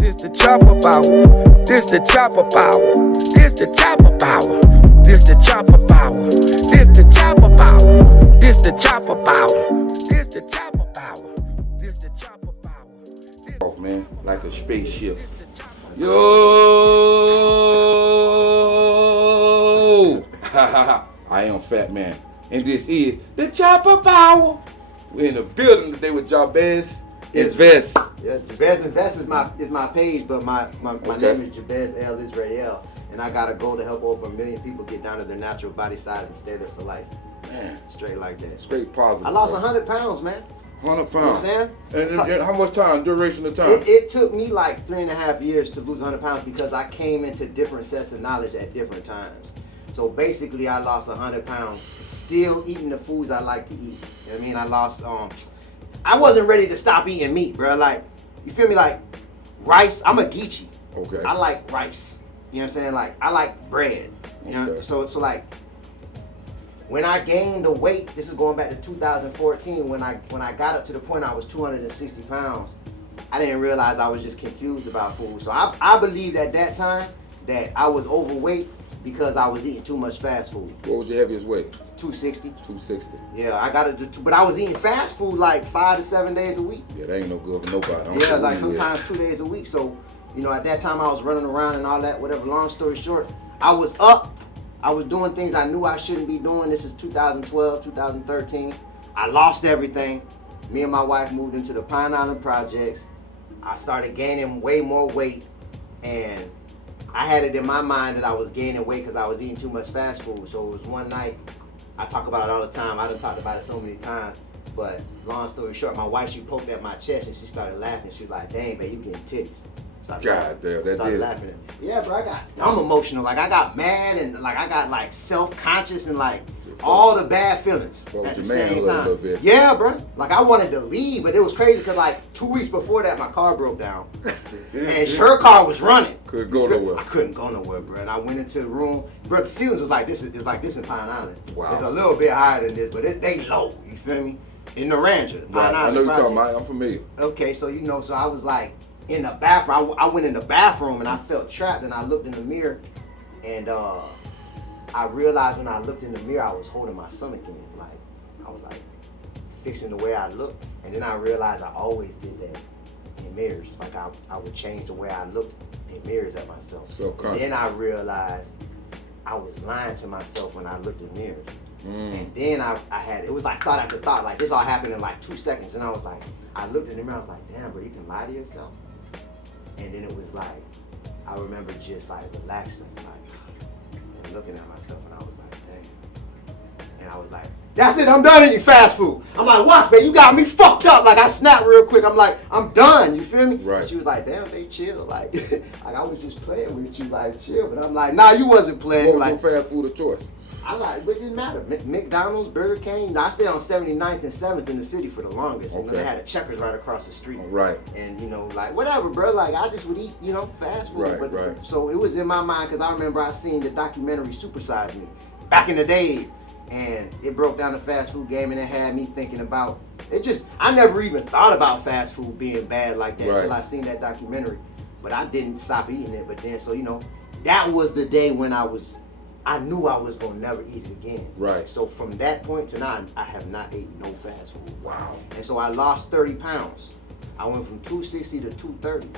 This the chopper power. This the chopper power. This the chopper power. This the chopper power. This the chopper power. This the chopper power. This the chopper power. This the chopper power. Off, man, like a spaceship. Yo! I am Fat Man, and this is the Chopper Power. We're in the building today with Jabez Invest. Yeah, Jabez Invest is my page, but my name is Jabez L. Israel, and I got a goal to help over 1 million people get down to their natural body size and stay there for life. Man, Straight like that. straight positive. I lost 100 pounds, man. 100 You know what pounds. I'm saying? And how much time? Duration of time? It took me like 3.5 years to lose 100 pounds because I came into different sets of knowledge at different times. So basically, I lost 100 pounds, still eating the foods I like to eat. You know what I mean? I lost, I wasn't ready to stop eating meat, bro. Like, you feel me? Like, rice, I'm a Geechee. Okay. I like rice. You know what I'm saying? Like, I like bread. You know, Okay. so like, when I gained the weight, this is going back to 2014, when I got up to the point I was 260 pounds, I didn't realize I was just confused about food. So I believed at that time that I was overweight because I was eating too much fast food. What was your heaviest weight? 260. 260. Yeah, I got it, but I was eating fast food like 5 to 7 days a week. Yeah, that ain't no good for nobody. I don't Yeah, care like who you is. sometimes 2 days a week. So, you know, at that time I was running around and all that, whatever. Long story short, I was up. I was doing things I knew I shouldn't be doing. This is 2012, 2013. I lost everything. Me and my wife moved into the Pine Island projects. I started gaining way more weight, and I had it in my mind that I was gaining weight because I was eating too much fast food. So it was one night, I talk about it all the time. I done talked about it so many times. But long story short, my wife, she poked at my chest and she started laughing. She was like, "Dang, babe, you getting titties." God damn, that Started did it. laughing. Yeah, bro, I got dumb emotional. Like, I got mad and like I got like self-conscious and like all the bad feelings Fuck at the with your man same a little time. bit. Yeah, bro. Like, I wanted to leave, but it was crazy because like 2 weeks before that, my car broke down, and her car was running. Couldn't go nowhere. I couldn't go nowhere, bro. And I went into the room. Bro, the ceilings was like this. It's like this in Pine Island. Wow. It's a little bit higher than this, but they low. You feel me? In the Ranger, Pine Right. I Island know you're talking project. about. I'm familiar. Okay, so you know, so I was like in the bathroom. I went in the bathroom and I felt trapped, and I looked in the mirror, and I realized when I looked in the mirror, I was holding my stomach in. Like, I was like fixing the way I looked, and then I realized I always did that in mirrors. Like, I would change the way I looked in mirrors at myself. Self-conscious. And then I realized I was lying to myself when I looked in mirrors. And then I had, it was like thought after thought, like this all happened in like 2 seconds. And I was like, I looked in the mirror, I was like, damn, bro, you can lie to yourself. And then it was like, I remember just like relaxing, like, and looking at myself, and I was like, dang. And I was like, that's it, I'm done eating fast food. I'm like, watch, man, you got me fucked up. Like, I snapped real quick. I'm like, I'm done, you feel me? Right. And she was like, damn, they chill. Like, like I was just playing with you, like, chill. But I'm like, nah, you wasn't playing. What was Like, your fast food of choice? I like, it didn't matter. McDonald's, Burger King. I stayed on 79th and 7th in the city for the longest. You know, Okay. they had a Checkers right across the street. Right. And, you know, like, whatever, bro. Like, I just would eat, you know, fast food. Right, right. So it was in my mind because I remember I seen the documentary Super Size Me back in the days. And it broke down the fast food game, and it had me thinking about, I never even thought about fast food being bad like that Right. until I seen that documentary. But I didn't stop eating it. But then, so, you know, that was the day when I knew I was gonna never eat it again. Right. So from that point to now, I have not eaten no fast food. Wow. And so I lost 30 pounds. I went from 260 to 230.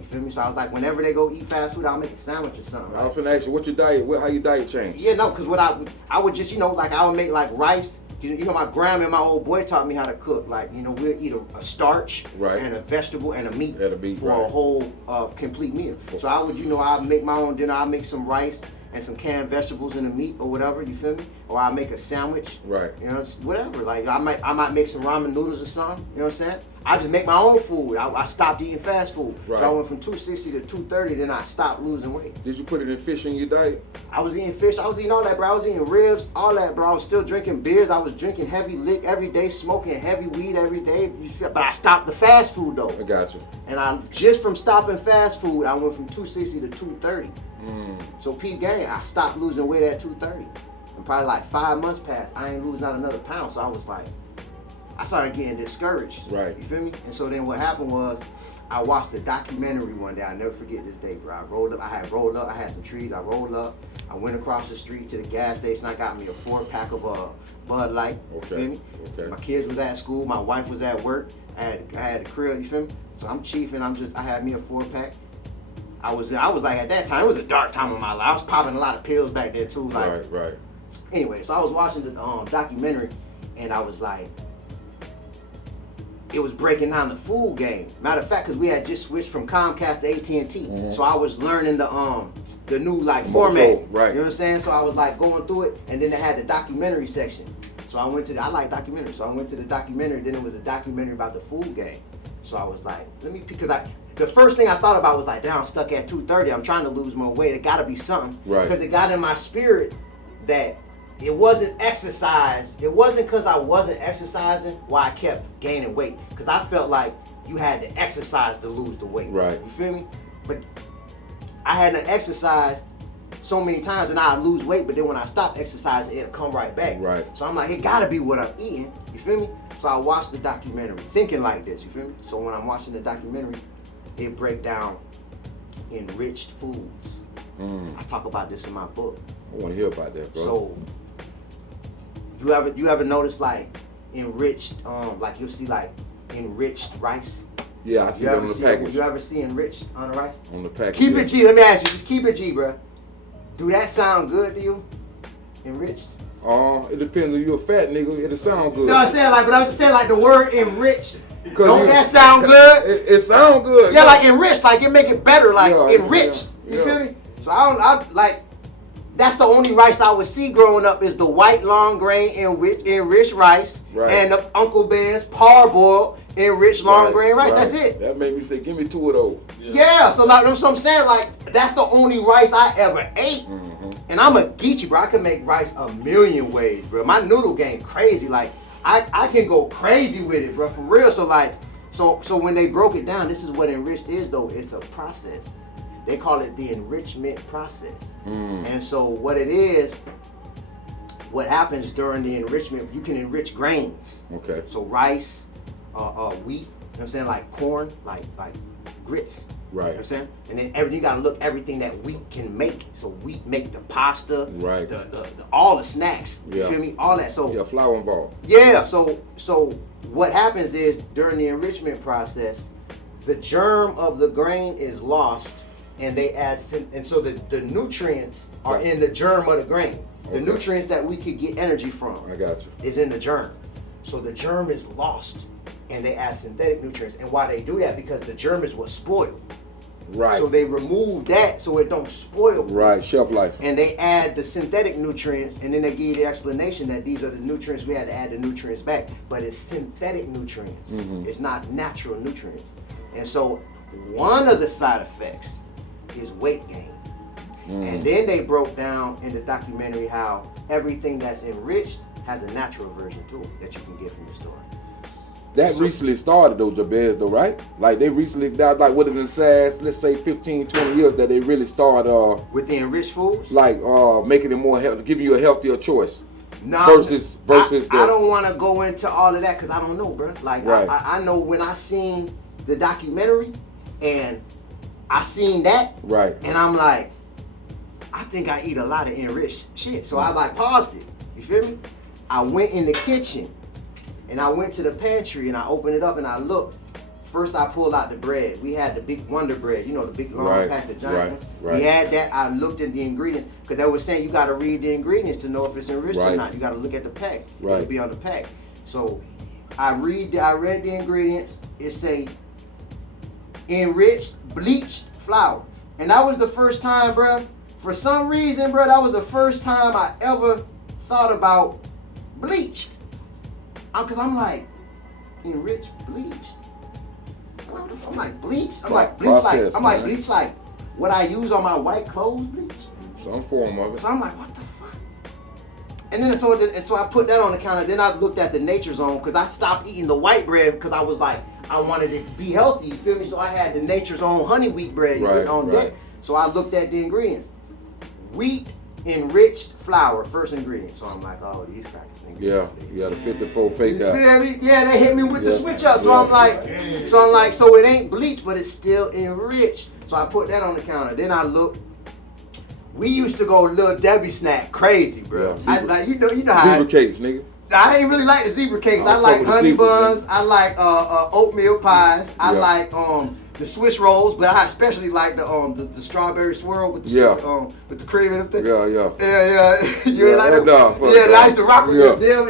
You feel me? So I was like, whenever they go eat fast food, I'll make a sandwich or something. I was Right? finna ask you, what's your diet? How your diet changed? Yeah, no, because what I would just, you know, like I would make like rice. You know, my grandma and my old boy taught me how to cook. Like, you know, we'll eat a starch Right. and a vegetable and a meat, And a meat, for right. a whole complete meal. So I would, you know, I'd make my own dinner. I'd make some rice and some canned vegetables and a meat or whatever, you feel me? Or I make a sandwich. Right. You know, whatever. Like I might make some ramen noodles or something. You know what I'm saying? I just make my own food. I stopped eating fast food. Right. So I went from 260 to 230. Then I stopped losing weight. Did you put it in fish in your diet? I was eating fish. I was eating all that, bro. I was eating ribs, all that, bro. I was still drinking beers. I was drinking heavy lick every day, smoking heavy weed every day. You feel? But I stopped the fast food though. I got you. And I just from stopping fast food, I went from 260 to 230. So peep game, I stopped losing weight at 230. And probably like 5 months passed, I ain't lose not another pound. So I was like, I started getting discouraged. Right. You feel me? And so then what happened was, I watched a documentary one day. I'll never forget this day, bro. I had some trees. I rolled up. I went across the street to the gas station. I got me a 4-pack of Bud Light. You feel me? Okay. My kids was at school. My wife was at work. I had the crib. You feel me? So I'm chiefing. I had me a 4-pack. I was like, at that time, it was a dark time of my life. I was popping a lot of pills back there too. Like, right. Anyway, so I was watching the documentary, and I was like, it was breaking down the food game. Matter of fact, because we had just switched from Comcast to AT&T, so I was learning the new like format. Right. You know what I'm saying? So I was like going through it, and then they had the documentary section. So I like documentaries. So I went to the documentary. Then it was a documentary about the food game. So I was like, the first thing I thought about was like, damn, I'm stuck at 230. I'm trying to lose more weight. It got to be something. Right. Because it got in my spirit that it wasn't exercise. It wasn't because I wasn't exercising why I kept gaining weight. Because I felt like you had to exercise to lose the weight. Right. You feel me? But I hadn't exercised so many times and I'd lose weight, but then when I stopped exercising, it'll come right back. Right. So I'm like, it gotta be what I'm eating. You feel me? So I watched the documentary thinking like this. You feel me? So when I'm watching the documentary, it break down enriched foods. I talk about this in my book. I want to hear about that, bro. So you ever notice like enriched, like you'll see like enriched rice? Yeah, I see that on the package. You ever see enriched on the rice? On the package. Keep it G. Let me ask you. Just keep it G, bro. Do that sound good to you? Enriched? It depends. If you're a fat nigga, it'll sound good. No, I'm saying like, but I'm just saying like the word enriched. Don't you- that sound good? It sound good. Yeah, like enriched, like it make it better, like Yeah, enriched. yeah, You yeah. feel me? So I like that's the only rice I would see growing up is the white long grain enriched rice Right. and the Uncle Ben's parboiled enriched long grain rice. Right. That's it. That made me say, give me 2 of those. Yeah, so like that's what I'm saying. Like that's the only rice I ever ate. And I'm a geechee, bro. I can make rice a million ways, bro. My noodle game crazy. Like I can go crazy with it, bro, for real. So like, so when they broke it down, this is what enriched is though. It's a process. They call it the enrichment process. And so what it is, what happens during the enrichment, you can enrich grains. Okay. So rice, wheat, you know what I'm saying, like corn, like grits. Right. You know what I'm saying? And then you gotta look everything that wheat can make. So wheat make the pasta, Right. the all the snacks. You Yeah. feel me? All that. So Yeah, flour involved. yeah, so what happens is during the enrichment process, the germ of the grain is lost, and they add and so the nutrients are Right. in the germ of the grain. The Okay. nutrients that we could get energy from I got you. is in the germ. So the germ is lost, and they add synthetic nutrients. And why they do that? Because the germ is what's spoiled. Right. So they remove that so it don't spoil. Right, shelf life. And they add the synthetic nutrients, and then they give you the explanation that these are the nutrients. We had to add the nutrients back, but it's synthetic nutrients. It's not natural nutrients. And so one of the side effects is weight gain. And then they broke down in the documentary how everything that's enriched has a natural version too that you can get from the store. That recently started though, Jabez, though, right? Like they recently, like within the last, let's say 15, 20 years that they really started With the enriched foods? like making it more healthy, giving you a healthier choice. No, versus I don't want to go into all of that because I don't know, bro. Like Right. I know when I seen the documentary and I seen that, Right. and I'm like, I think I eat a lot of enriched shit. So I like paused it. You feel me? I went in the kitchen and I went to the pantry and I opened it up and I looked. First I pulled out the bread. We had the big Wonder Bread, you know, the big long Right, pack of giant. right, right. We had that. I looked at the ingredients because they were saying you got to read the ingredients to know if it's enriched or Right. not. You got to look at the pack. Right. It'll be on the pack. So I read the ingredients. It say enriched bleached flour, and that was the first time, bro. For some reason, bro, that was the first time I ever thought about bleached. Cause I'm like, enriched bleached. What the fuck? I'm like bleached. I'm like bleach Processed, like I'm like man. bleach like what I use on my white clothes bleach. Some form of it. So I'm like, what the fuck? And then so I put that on the counter. Then I looked at the Nature Zone because I stopped eating the white bread because I was like, I wanted it to be healthy. You feel me? So I had the Nature Zone honey wheat bread Right, on right. deck. So I looked at the ingredients: wheat, enriched flour, first ingredient. So I'm like, oh, these crackers. Yeah, you got a 54 fake out. Yeah, they hit me with the switch up. So I'm like, so it ain't bleached, but it's still enriched. So I put that on the counter. Then I look. We used to go Little Debbie snack crazy, bro. Yeah, you know how. Zebra cakes, nigga. I ain't really like the zebra cakes. I like honey buns. I like oatmeal pies. I like the Swiss rolls, but I especially like the strawberry swirl with the cream and everything. Yeah. You ain't like that? No, yeah, I used to rock with them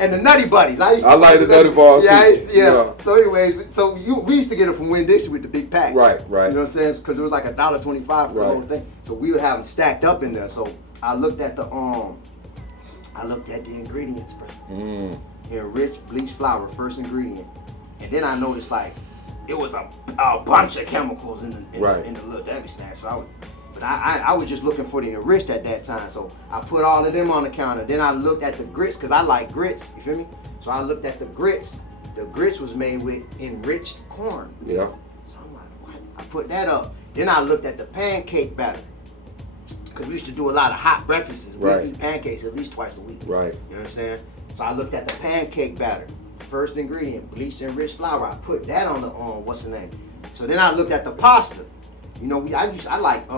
and the Nutty Buddies. I like the Nutty Bars. Yeah. So anyways, we used to get it from Winn-Dixie with the big pack. Right. You know what I'm saying? Because it was like $1.25 for the whole thing. So we would have them stacked up in there. So I looked at the ingredients, bro. Enriched bleached flour, first ingredient. And then I noticed like it was a bunch of chemicals in the Little Debbie snack. So I was just looking for the enriched at that time. So I put all of them on the counter. Then I looked at the grits because I like grits. You feel me? So I looked at the grits. The grits was made with enriched corn. Yeah. So I'm like, what? I put that up. Then I looked at the pancake batter. Because we used to do a lot of hot breakfasts. We'd eat pancakes at least twice a week. Right. You know what I'm saying? So I looked at the pancake batter. First ingredient, bleached enriched flour. I put that on the what's the name? So then I looked at the pasta. You know, I like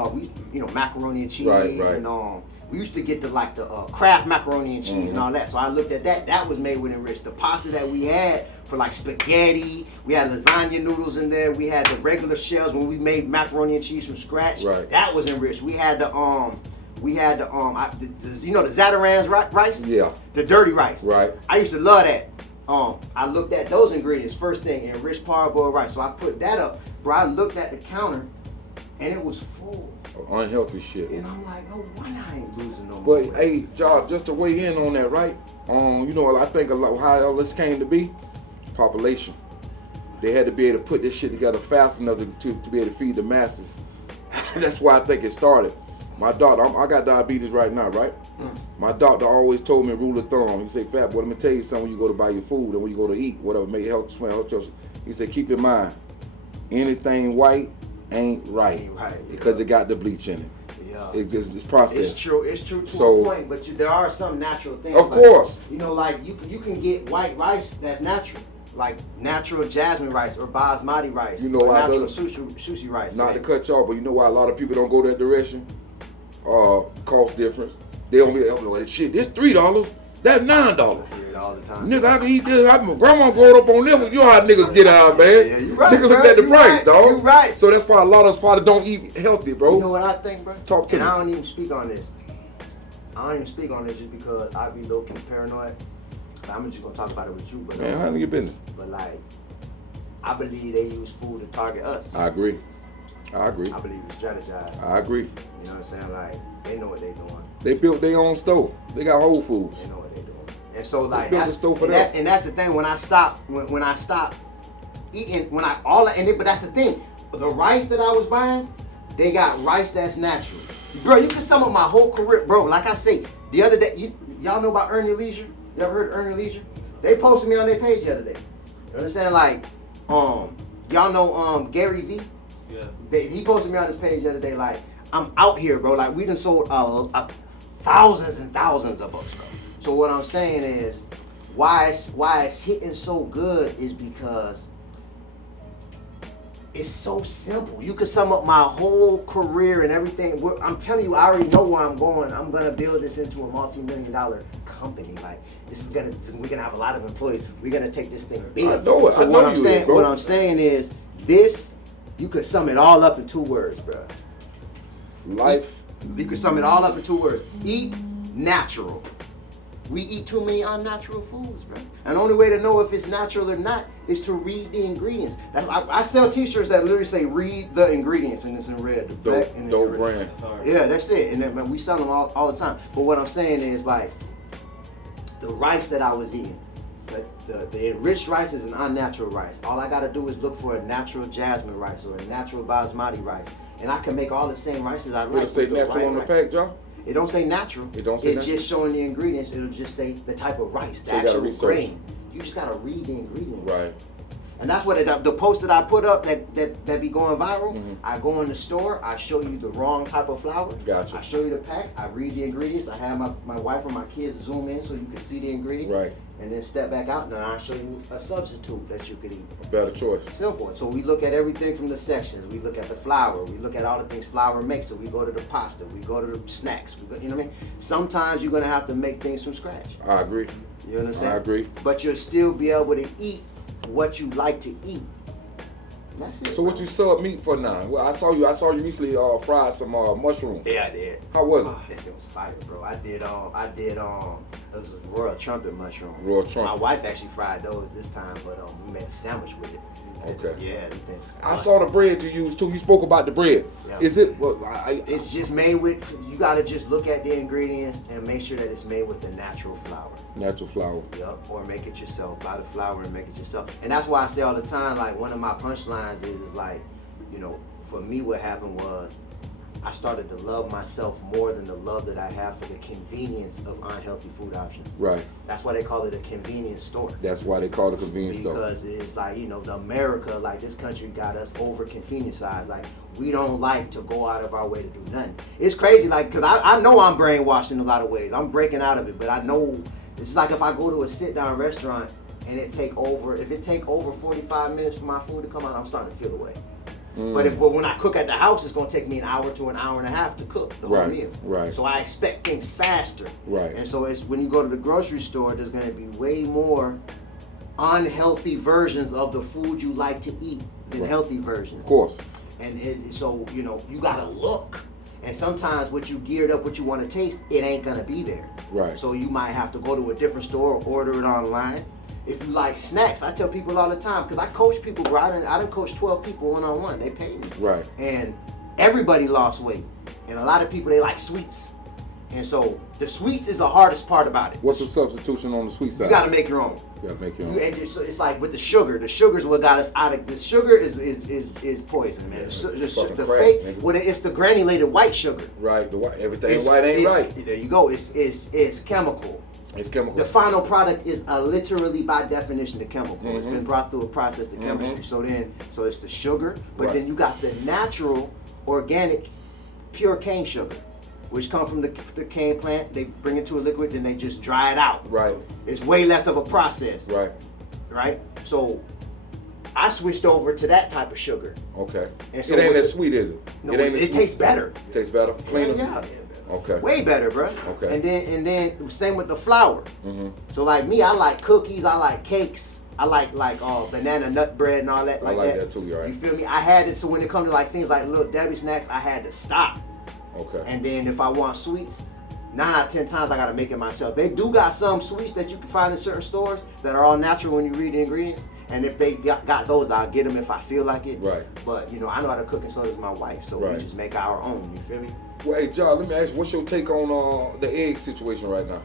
macaroni and cheese and we used to get the Kraft macaroni and cheese and all that. So I looked at that. That was made with enriched. The pasta that we had for like spaghetti, we had lasagna noodles in there. We had the regular shells when we made macaroni and cheese from scratch. Right. That was enriched. We had the the Zatarain's rice. Yeah. The dirty rice. Right. I used to love that. I looked at those ingredients first thing, enriched parboiled rice. So I put that up. Bro, I looked at the counter and it was full. Unhealthy shit. And I'm like, no wonder I ain't losing no more. But hey, Josh, just to weigh in on that, right? I think a lot how all this came to be, population. They had to be able to put this shit together fast enough to be able to feed the masses. That's why I think it started. My doctor, I got diabetes right now, right? My doctor always told me a rule of thumb. He said, "Fat boy, let me tell you something. When you go to buy your food and when you go to eat, whatever, make health choices." He said, "Keep in mind, anything white ain't right because it got the bleach in it. Yeah, it's processed. It's true to a point, but there are some natural things. Of course, like you can get white rice that's natural." Like natural jasmine rice or basmati rice. You know why? Natural sushi rice. Not to cut you off, but you know why a lot of people don't go that direction? Cost difference. They don't be like, shit, this $3, that's $9. All the time. Nigga, I can eat this. My grandma growing up on this. You know how niggas get out, man. Yeah, you right, niggas look at the price, dog. You right. So that's why a lot of us probably don't eat healthy, bro. You know what I think, bro? Talk to me. I don't even speak on this. Just because I be low-key paranoid. I'm just gonna talk about it with you, but man, how do you business? But like, I believe they use food to target us. I agree. I believe we strategize. I agree. You know what I'm saying? Like, they know what they doing. They built their own store. They got Whole Foods. They know what they doing. And so like, they built a store for that. And that's the thing. When I stop eating, but that's the thing. The rice that I was buying, they got rice that's natural. Bro, you can sum up my whole career, bro. Like I say, the other day, y'all know about Earn Your Leisure? You ever heard of Earn Your Leisure? They posted me on their page the other day. You understand? Like, y'all know Gary V? Yeah. He posted me on his page the other day. Like, I'm out here, bro. Like, we done sold thousands and thousands of books, bro. So what I'm saying is, why it's hitting so good is because it's so simple. You can sum up my whole career and everything. I'm telling you, I already know where I'm going. I'm gonna build this into a multi-million-dollar company. Like, we're gonna have a lot of employees. We're gonna take this thing big. I know it. So what I'm saying is, you could sum it all up in 2 words, bro. Life. You could sum it all up in 2 words. Eat natural. We eat too many unnatural foods, bro. And the only way to know if it's natural or not is to read the ingredients. I sell t-shirts that literally say read the ingredients, and it's in red. The black and dope brand. Yeah, that's it. And then, man, we sell them all the time. But what I'm saying is, like, the rice that I was eating, the enriched rice is an unnatural rice. All I gotta do is look for a natural jasmine rice or a natural basmati rice. And I can make all the same rices I like. It'll say natural on the pack, John? It don't say natural. It's just showing the ingredients. It'll just say the type of rice, the actual grain. You just gotta read the ingredients. Right. And that's what the post that I put up that be going viral. I go in the store, I show you the wrong type of flour. Gotcha. I show you the pack, I read the ingredients, I have my wife or my kids zoom in so you can see the ingredients. Right. And then step back out, and then I'll show you a substitute that you could eat. A better choice. Simple. So we look at everything from the sections. We look at the flour. We look at all the things flour makes. So we go to the pasta. We go to the snacks. We go, you know what I mean? Sometimes you're gonna have to make things from scratch. I agree. You know what I'm saying? I agree. But you'll still be able to eat what you like to eat. That's it. So what you sub meat for now? Well, I saw you recently fry some mushrooms. Yeah, I did. How was it? That shit was fire, bro. I did it was a royal trumpet mushroom. Royal trumpet. My wife actually fried those this time, but we made a sandwich with it. Okay. Yeah, them things. I saw the bread you used too. You spoke about the bread. Yeah. Is it? Well, It's just made with. You gotta just look at the ingredients and make sure that it's made with the natural flour. natural flour. Yup, or make it yourself. Buy the flour and make it yourself. And that's why I say all the time, like one of my punchlines is like, you know, for me what happened was I started to love myself more than the love that I have for the convenience of unhealthy food options. Right. That's why they call it a convenience store. That's why they call it a convenience store. Because it's like, you know, the America, like this country got us over convenience-ized. Like, we don't like to go out of our way to do nothing. It's crazy, like, because I know I'm brainwashed in a lot of ways. I'm breaking out of it, but I know, it's like if I go to a sit-down restaurant and if it take over 45 minutes for my food to come out, I'm starting to feel away. But when I cook at the house, it's gonna take me an hour to an hour and a half to cook the whole meal. Right. So I expect things faster. Right. And so it's when you go to the grocery store, there's gonna be way more unhealthy versions of the food you like to eat than healthy versions. Of course. And so, you know, you gotta look. And sometimes what you geared up, what you want to taste, it ain't gonna be there. Right. So you might have to go to a different store or order it online. If you like snacks, I tell people all the time, because I coach people, bro. I done coached 12 people one-on-one. They pay me. Right. And everybody lost weight. And a lot of people, they like sweets. And so the sweets is the hardest part about it. What's the substitution on the sweet side? You gotta make your own. You gotta make your own. And it's like with the sugar. The sugar's what got us out of. The sugar is poison, man. The crack, fake, nigga. well, it's the granulated white sugar. Right. The white, everything white ain't right. There you go. It's chemical. It's chemical. The final product is literally by definition the chemical. It's been brought through a process of chemistry. So it's the sugar, but then you got the natural, organic, pure cane sugar, which come from the cane plant. They bring it to a liquid, then they just dry it out. Right. It's way less of a process. Right. Right. So I switched over to that type of sugar. Okay. And so it ain't as sweet, is it? No, it ain't as it sweet. tastes better. It tastes better. Cleaner. Yeah. Okay. Way better, bro. Okay. And then same with the flour. So like me, I like cookies, I like cakes, I like banana nut bread and all that I like that too, right? You feel me? I had it, so when it comes to like things like Little Debbie snacks, I had to stop. Okay. And then if I want sweets, 9 out of 10 times I gotta make it myself. They do got some sweets that you can find in certain stores that are all natural when you read the ingredients. And if they got those, I'll get them if I feel like it. Right. But you know, I know how to cook, and so does my wife. So we just make our own. You feel me? Well, hey, John, let me ask you, what's your take on the egg situation right now?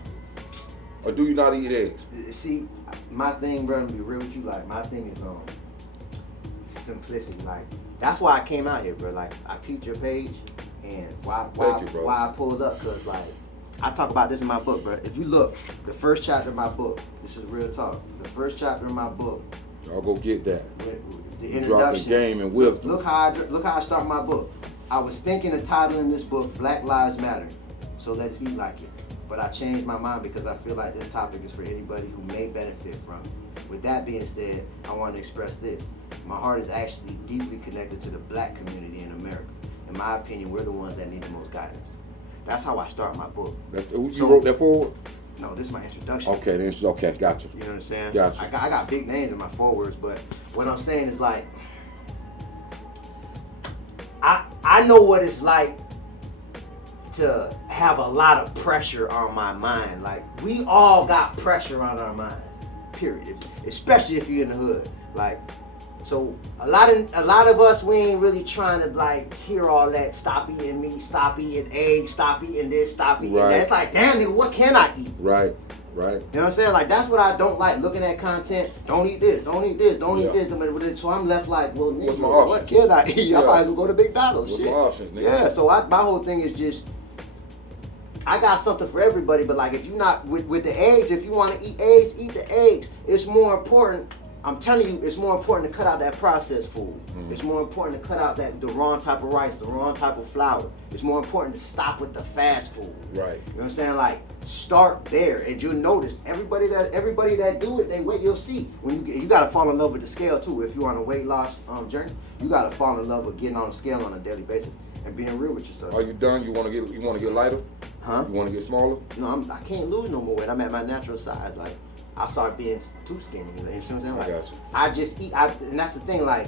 Or do you not eat eggs? See, my thing, bro, to be real with you, like, my thing is simplicity. Like, that's why I came out here, bro. Like, I peeped your page, and why I pulled up, because, like, I talk about this in my book, bro. If you look, the first chapter of my book, this is real talk. The first chapter of my book, Y'all go get that. the You drop the introduction. game and wisdom. Look how I start my book. I was thinking of titling this book Black Lives Matter, so let's eat like it. But I changed my mind because I feel like this topic is for anybody who may benefit from it. With that being said, I want to express this. My heart is actually deeply connected to the black community in America. In my opinion, we're the ones that need the most guidance. That's how I start my book. You wrote that forward? No, this is my introduction. Okay, okay, gotcha. You know what I'm saying? Gotcha. I got big names in my forewords, but what I'm saying is like, I know what it's like to have a lot of pressure on my mind. Like, we all got pressure on our minds, period. Especially if you're in the hood. Like, so a lot of us, we ain't really trying to like hear all that. Stop eating meat, stop eating eggs, stop eating this, stop eating that. It's like, damn nigga, what can I eat? Right. You know what I'm saying? Like, that's what I don't like, looking at content. Don't eat this, don't eat this, don't eat this. So I'm left like, well, nigga, What's my options? what can I eat? I might as well go to McDonald's. What's shit. my options, nigga? Yeah, so my whole thing is just, I got something for everybody, but like, if you not, with the eggs, if you want to eat eggs, eat the eggs. It's more important. I'm telling you, it's more important to cut out that processed food. It's more important to cut out the wrong type of rice, the wrong type of flour. It's more important to stop with the fast food. Right. You know what I'm saying? Like, start there, and you'll notice everybody that do it, they wait. You'll see when you gotta fall in love with the scale too. If you're on a weight loss journey, you gotta fall in love with getting on the scale on a daily basis and being real with yourself. Are you done? You want to get lighter? Huh? You want to get smaller? No, I can't lose no more weight. I'm at my natural size. Like, I start being too skinny. You know what I'm saying? Like, I got you. I just eat. And that's the thing. Like,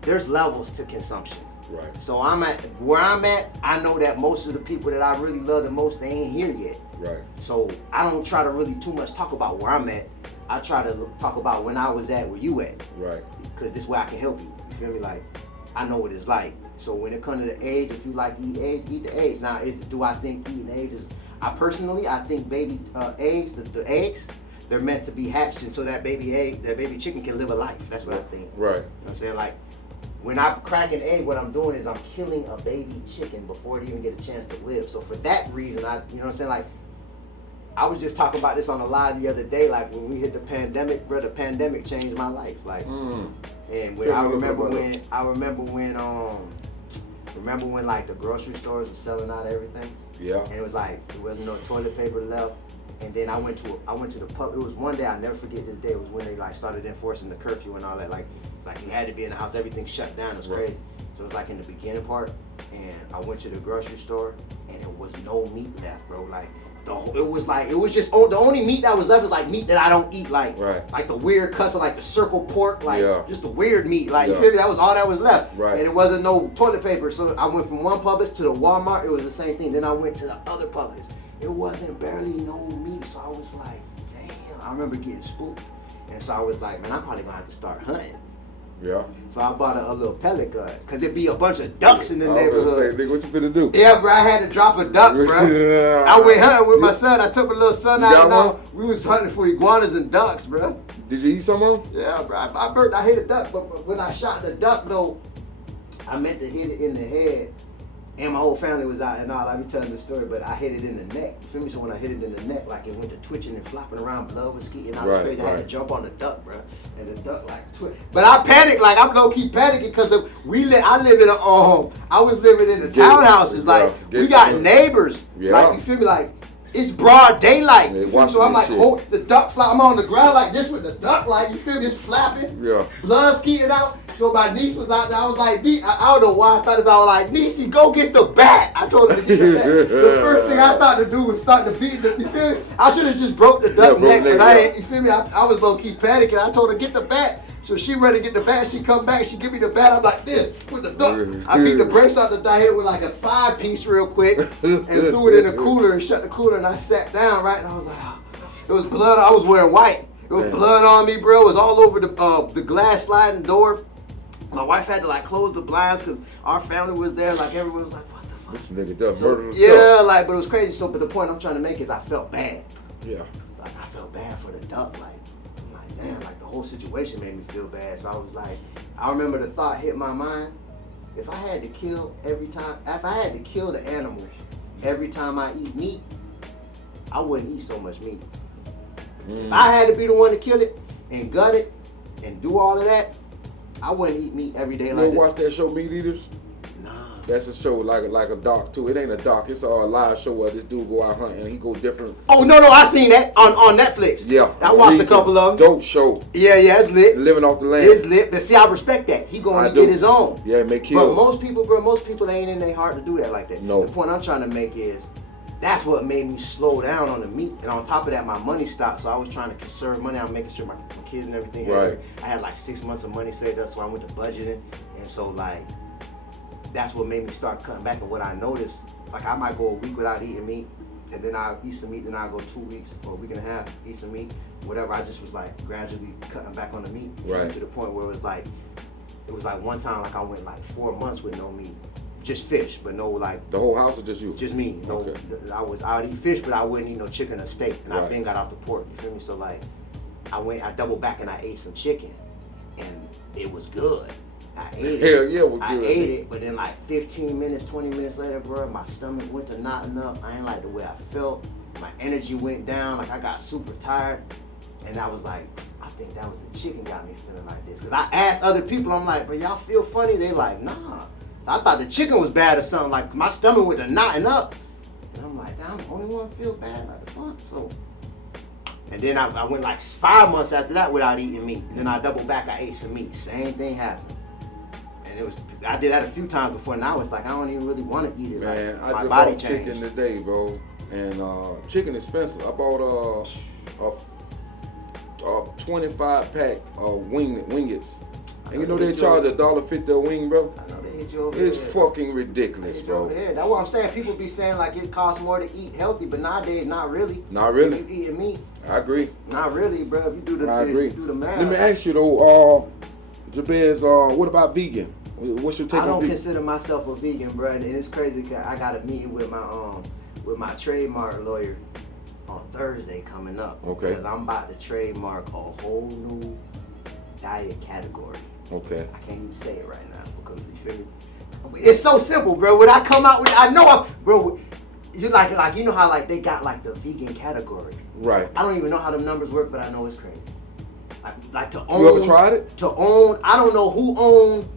there's levels to consumption. Right. So where I'm at, I know that most of the people that I really love the most, they ain't here yet. Right. So I don't try to really too much talk about where I'm at. I try to talk about when I was at where you at. Right. Because this way I can help you. You feel me? Like, I know what it's like. So when it comes to the eggs, if you like to eat eggs, eat the eggs. Now, do I think eating eggs is... I think baby eggs, the eggs, they're meant to be hatched, and so that baby chicken can live a life. That's what I think. Right. You know what I'm saying? Like, when I crack an egg, what I'm doing is I'm killing a baby chicken before it even get a chance to live. So for that reason, you know what I'm saying? Like, I was just talking about this on the live the other day. Like, when we hit the pandemic, bro, the pandemic changed my life. Like, and when I remember when like the grocery stores were selling out everything. Yeah. And it was like there wasn't no toilet paper left. And then I went to the pub. It was one day, I'll never forget this day. It was when they like started enforcing the curfew and all that. Like, it's like you had to be in the house. Everything shut down. It was crazy. So it was like in the beginning part. And I went to the grocery store and there was no meat left, bro. Like, it was just the only meat that was left was like meat that I don't eat, like the weird cuts of like the circle pork, like just the weird meat, like you feel me? That was all that was left, and it wasn't no toilet paper. So I went from one Publix to the Walmart. It was the same thing. Then I went to the other Publix. It wasn't barely no meat. So I was like, damn. I remember getting spooked, and so I was like, man, I'm probably gonna have to start hunting. Yeah. So I bought a little pellet gun, cause it'd be a bunch of ducks in the neighborhood. Nigga, what you finna do? Yeah, bro, I had to drop a duck, bro. I went hunting with my son. I took my little son out and we was hunting for iguanas and ducks, bro. Did you eat some of them? Yeah, bro. I hit a duck, but when I shot the duck though, I meant to hit it in the head. And my whole family was out and all. I be telling the story, but I hit it in the neck. You feel me? So when I hit it in the neck, like it went to twitching and flopping around, blood was skiing. I was crazy. I had to jump on the duck, bro. And the duck like twitch. But I panicked, like I'm low key panicking because I was living in the townhouses. Like we got neighbors. Like you feel me? Like it's broad daylight. So I'm like, the duck fly. I'm on the ground like this with the duck, like you feel me? It's flapping. Yeah. Blood skiing out. So my niece was out there. I was like, I don't know why I thought about it. Like, Niecey, go get the bat. I told her to get the bat. The first thing I thought to do was start to beat the, you feel me? I should have just broke the duck neck, but I ain't, you feel me? I was low-key panicking. I told her, get the bat. So she ready to get the bat. She come back. She give me the bat. I'm like this with the duck. I beat the brakes out the thing. Hit it with like a 5-piece real quick and threw it in the cooler and shut the cooler. And I sat down, right? And I was like, oh. It was blood. I was wearing white. It was blood on me, bro. It was all over the glass sliding door. My wife had to like close the blinds because our family was there. Like everyone was like, what the fuck? This nigga done murdered himself. Yeah, like, but it was crazy. So, but the point I'm trying to make is I felt bad. Yeah. Like I felt bad for the duck. Like, I'm like, damn, like the whole situation made me feel bad. So I was like, I remember the thought hit my mind. If I had to kill the animals every time I eat meat, I wouldn't eat so much meat. If I had to be the one to kill it and gut it and do all of that, I wouldn't eat meat every day like this. You ever watch that show, Meat Eaters? Nah. That's a show like a doc too. It ain't a doc. It's a live show where this dude go out hunting and he go different. Oh no, I seen that on Netflix. Yeah. I watched a couple of them. Dope show. Yeah, it's lit. Living off the land. It's lit. But see, I respect that. He going to get his own. Yeah, make kills. But most people ain't in their heart to do that like that. No. The point I'm trying to make is that's what made me slow down on the meat. And on top of that, my money stopped. So I was trying to conserve money. I was making sure my kids and everything. I had like 6 months of money saved up, so I went to budgeting. And so like, that's what made me start cutting back. And what I noticed, like I might go a week without eating meat, and then I'll eat some meat, then I'll go 2 weeks or a week and a half, eat some meat, whatever. I just was like gradually cutting back on the meat. Right. To the point where it was like one time like I went like 4 months with no meat. Just fish, but no like... The whole house or just you? Just me. No, okay. I would eat fish, but I wouldn't eat no chicken or steak. And I then got off the pork, you feel me? So like, I doubled back and I ate some chicken. And it was good. I ate it. Hell yeah, it was good. I ate it, but then like 15 minutes, 20 minutes later, bro, my stomach went to knotting up. I ain't like the way I felt. My energy went down, like I got super tired. And I was like, I think that was the chicken got me feeling like this. Cause I asked other people, I'm like, but y'all feel funny? They like, nah. I thought the chicken was bad or something. Like my stomach was knotting up. And I'm like, I'm the only one feel bad like the fuck. So, and then I went like 5 months after that without eating meat. And then I doubled back, I ate some meat. Same thing happened. And I did that a few times before. Now it's like I don't even really want to eat it. Man, like, I just bought chicken today, bro. And chicken expensive. I bought a 25 pack of wingets. And you know they charge $1.50 a wing, bro? I know they hit you over It's there. fucking ridiculous, bro. That's what I'm saying. People be saying like it costs more to eat healthy, but nowadays not really. Not really. If you eating meat. I agree. Not really, bro. If you do the, I agree. if you do the math. Let me ask you though, Jabez, what about vegan? What's your take I on don't vegan? consider myself a vegan, bro, and it's crazy because I got a meeting with my trademark lawyer on Thursday coming up. Okay. Because I'm about to trademark a whole new diet category. Okay. I can't even say it right now because you feel me? It's so simple, bro. When I come out with, I know, bro. You like you know how like they got like the vegan category. Right. I don't even know how the numbers work, but I know it's crazy. Like to own. You ever tried it? To own, I don't know who owned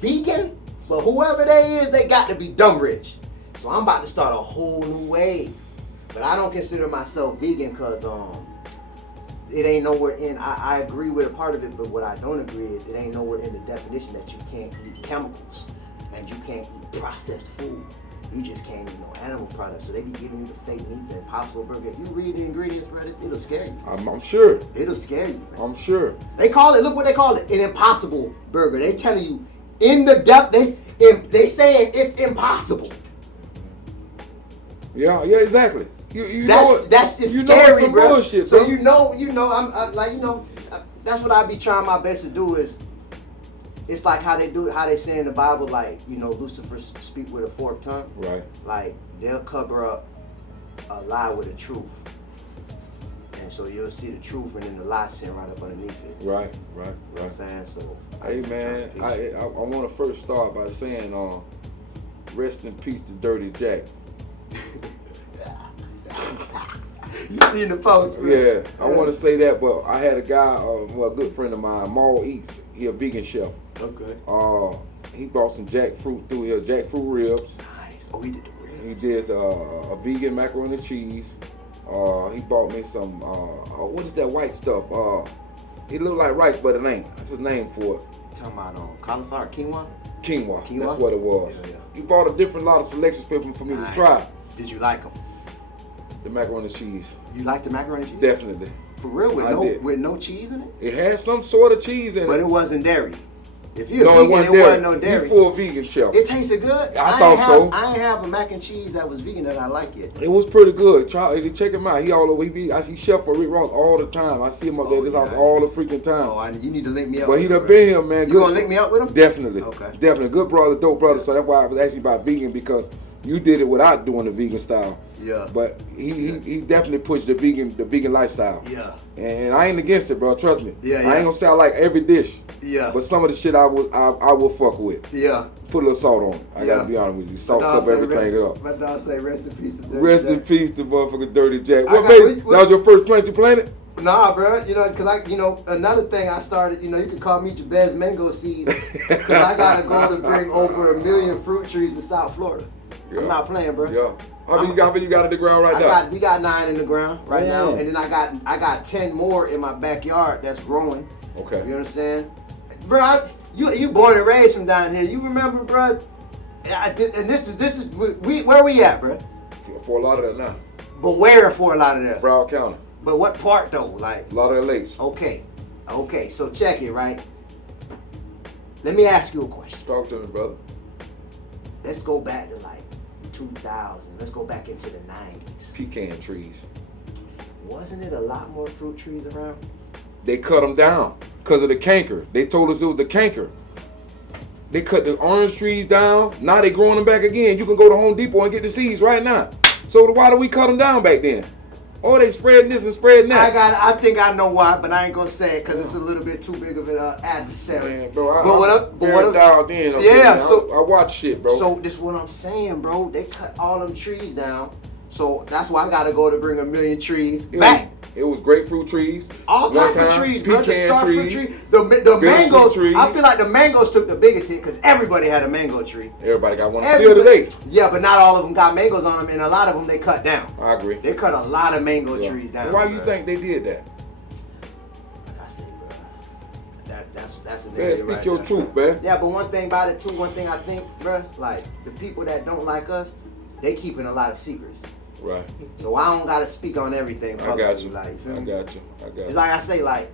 vegan, but whoever they is, they got to be dumb rich. So I'm about to start a whole new wave. But I don't consider myself vegan because it ain't nowhere in. I agree with a part of it, but what I don't agree is it ain't nowhere in the definition that you can't eat chemicals and you can't eat processed food. You just can't eat no animal products. So they be giving you the fake meat, the Impossible Burger. If you read the ingredients, bro, it'll scare you. I'm sure. It'll scare you, man. I'm sure. They call it, look what they call it, an Impossible Burger. They telling you in the depth, they saying it's impossible. Yeah, exactly. You That's you scary, some bro. bullshit, So bro. that's what I be trying my best to do is. It's like how they say in the Bible, like, Lucifer speak with a forked tongue. Right. Like, they'll cover up a lie with a truth. And so you'll see the truth and then the lie sitting right up underneath it. Right. You know what I'm saying? So, Hey, man, I want to first start by saying, rest in peace to Dirty Jack. You seen the post, bro? Yeah, I want to say that, but I had a guy, a good friend of mine, Maul Eats. He a vegan chef. Okay. He brought some jackfruit through here, jackfruit ribs. Nice. Oh, he did the ribs. He did a vegan macaroni and cheese. He bought me some, what is that white stuff? It looked like rice, but it ain't. That's a name for it. Talking about cauliflower, quinoa? Quinoa. That's what it was. Yeah. He bought a different lot of selections for me to try. Did you like them? The macaroni and cheese. You like the macaroni and cheese? Definitely. For real? With no cheese in it? It had some sort of cheese in it. But it wasn't dairy. If you're No, vegan, it wasn't no dairy. He full vegan chef. It tasted good. I thought so. I ain't have a mac and cheese that was vegan that I like yet. It was pretty good. Check him out. He all over. He chef for Rick Ross all the time. I see him up there this house all the freaking time. Oh, you need to link me up. But he done been here, man. You gonna link me up with him? Definitely. Okay. Definitely. Good brother, dope brother. So that's why I was asking you about vegan, because you did it without doing the vegan style. Yeah. But he definitely pushed the vegan lifestyle. Yeah. And I ain't against it, bro. Trust me. Yeah. I ain't gonna say I like every dish. Yeah. But some of the shit I will fuck with. Yeah. Put a little salt on it. I gotta be honest with you. Salt cover everything up. My dog say rest in peace. Rest in peace to motherfucking Dirty Jack. That was your first plant you planted? Nah, bro. Cause another thing I started. You can call me Jabez Mango Seeds. Cause I got a goal to bring over 1 million fruit trees to South Florida. Yeah. I'm not playing, bro. Yeah. How many you got in the ground right now? We got 9 in the ground right now, and then I got 10 more in my backyard that's growing. Okay. You understand, bro? You born and raised from down here. You remember, bro? This is where we at, bro? For a lot of that now. But where for a lot of that? Broward County. But what part though? Like a lot of lakes. Okay. So check it, right? Let me ask you a question. Talk to me, brother. Let's go back to like 2000. Let's go back into the 90s. Pecan trees. Wasn't it a lot more fruit trees around? They cut them down because of the canker. They told us it was the canker. They cut the orange trees down. Now they growing them back again. You can go to Home Depot and get the seeds right now. So why do we cut them down back then? Oh, they spreading this and spreading that. I think I know why, but I ain't gonna say it because it's a little bit too big of an adversary. Man, bro, I dialed in. Yeah, so I watch shit, bro. So this is what I'm saying, bro. They cut all them trees down. So that's why I gotta go to bring 1 million trees back. It was grapefruit trees. All One types of time, trees, bro. The pecan starfruit trees. tree, the mangoes. trees. I feel like the mangoes took the biggest hit because everybody had a mango tree. Everybody got one still today. Yeah, but not all of them got mangoes on them, and a lot of them they cut down. I agree. They cut a lot of mango trees down. Why you think they did that? Like I said, bro, that's an Man, area speak right your there. truth, man. Yeah, but one thing about it too, one thing I think, bro, like the people that don't like us, they keeping a lot of secrets. Right. So I don't gotta speak on everything publicly. I got you. Like, you feel I me? got you. It's like I say, like,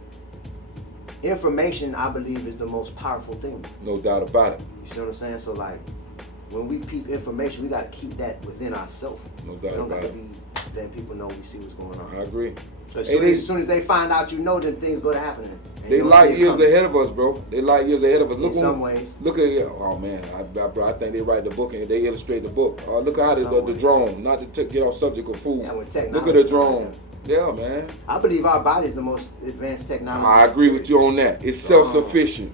information, I believe, is the most powerful thing. No doubt about it. You see what I'm saying? So, like, when we peep information, we got to keep that within ourselves. No doubt We don't got about to it. be letting people know we see what's going on. I agree. Because Hey, as soon as they find out you know, then things go to happening. And They you don't light see it years coming. ahead of us, bro. They light years ahead of us. Look In some ways. Look at oh man, bro. I think they write the book and they illustrate the book. Look at how Some the ways. drone. Not to get off subject of food. Yeah, with Look technology. at the drone. Yeah, man. I believe our body is the most advanced technology. I agree with you on that. It's self-sufficient.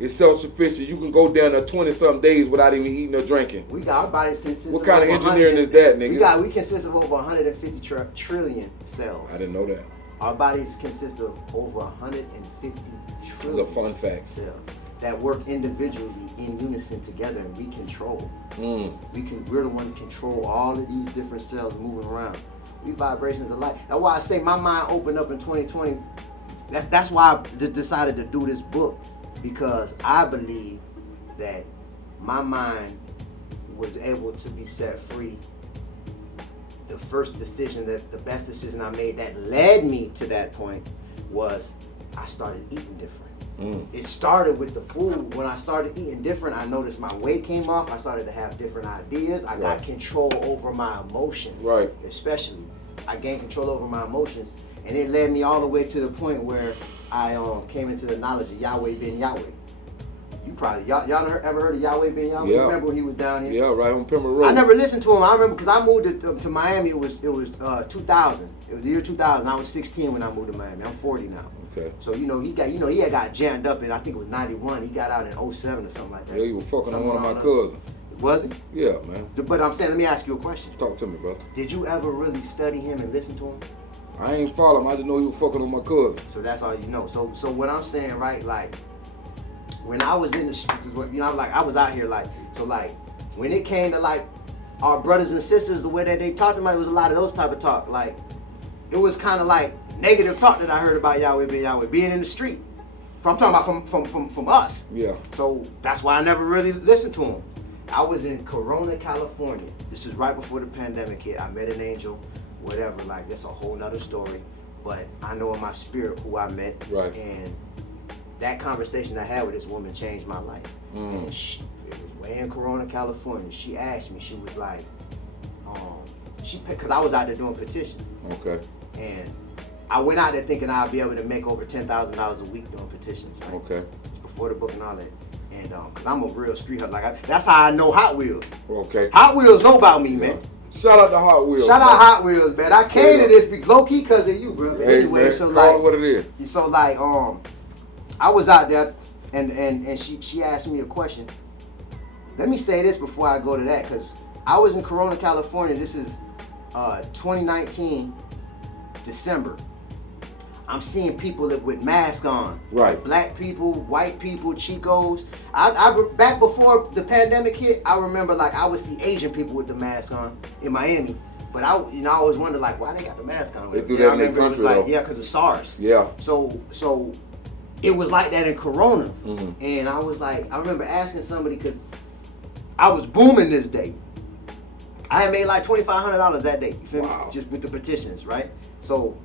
It's self-sufficient. You can go down to 20-something days without even eating or drinking. We got our bodies consist What of kind of over engineering 100 is that, nigga? We consist of over 150 trillion cells. I didn't know that. Our bodies consist of over 150 trillion The fun facts. cells that work individually in unison together, and we control. We're the one to control all of these different cells moving around. We vibrations of light. That's why I say my mind opened up in 2020. That's why I decided to do this book, because I believe that my mind was able to be set free. The first decision, the best decision I made that led me to that point was I started eating different. It started with the food. When I started eating different, I noticed my weight came off. I started to have different ideas. I got control over my emotions. Right. Especially, I gained control over my emotions, and it led me all the way to the point where I came into the knowledge of Yahweh ben Yahweh. You probably y'all ever heard of Yahweh ben Yahweh? Yeah. Remember when he was down here? Yeah, right on Pembroke Road. I never listened to him. I remember because I moved to Miami. It was 2000. It was the year 2000. I was 16 when I moved to Miami. I'm 40 now. Okay. So he had got jammed up in, I think it was 91. He got out in 07 or something like that. Yeah, you were fucking on Somewhere one of my around cousins. there. Was he? Yeah, man. But I'm saying, let me ask you a question. Talk to me, brother. Did you ever really study him and listen to him? I ain't follow him. I just know he was fucking on my cousin. So that's all you know. So what I'm saying, right? Like when I was in the streets, I was out here, like, so like when it came to like our brothers and sisters, the way that they talked about it was a lot of those type of talk. Like it was kind of like negative talk that I heard about Yahweh ben Yahweh being in the street. I'm talking about from us. Yeah. So that's why I never really listened to him. I was in Corona, California. This is right before the pandemic hit. I met an angel, whatever. Like that's a whole nother story. But I know in my spirit who I met. Right. And that conversation I had with this woman changed my life. And it was way in Corona, California. She asked me. She was like, because I was out there doing petitions. Okay. And I went out there thinking I'd be able to make over $10,000 a week doing petitions. Right? Okay. Before the book and all that. And because I'm a real street hustler. That's how I know Hot Wheels. Okay. Hot Wheels know about me, man. Shout out to Hot Wheels. Shout out Hot Wheels, man. I came to this low key because of you, bro. But Hey, anyway, man, so call it like, what it is. so like, I was out there, and she asked me a question. Let me say this before I go to that, because I was in Corona, California. This is 2019, December. I'm seeing people with masks on. Right. Black people, white people, Chicos. I back before the pandemic hit, I remember like I would see Asian people with the mask on in Miami. But I always wondered like why they got the mask on. They do that in their country, though. Yeah, because of SARS. Yeah. So it was like that in Corona. Mm-hmm. And I was like, I remember asking somebody because I was booming this day. I had made like $2,500 that day. You feel me? Just with the petitions, right? So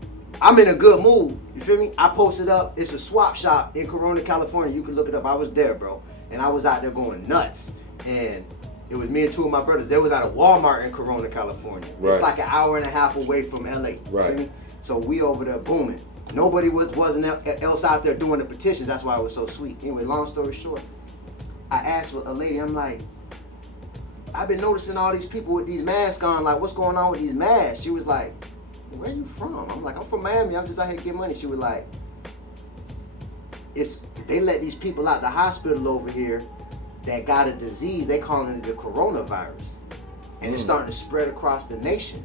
I'm in a good mood. You feel me? I posted up. It's a swap shop in Corona, California. You can look it up. I was there, bro. And I was out there going nuts. And it was me and two of my brothers. They was at a Walmart in Corona, California. Right. It's like an hour and a half away from LA. You Right. feel me? So we over there booming. Nobody wasn't else out there doing the petitions. That's why it was so sweet. Anyway, long story short, I asked a lady, I'm like, I've been noticing all these people with these masks on. Like, what's going on with these masks? She was like, where you from? I'm like, I'm from Miami. I'm just out here getting money. She was like, they let these people out the hospital over here that got a disease. They calling it the coronavirus. And it's starting to spread across the nation.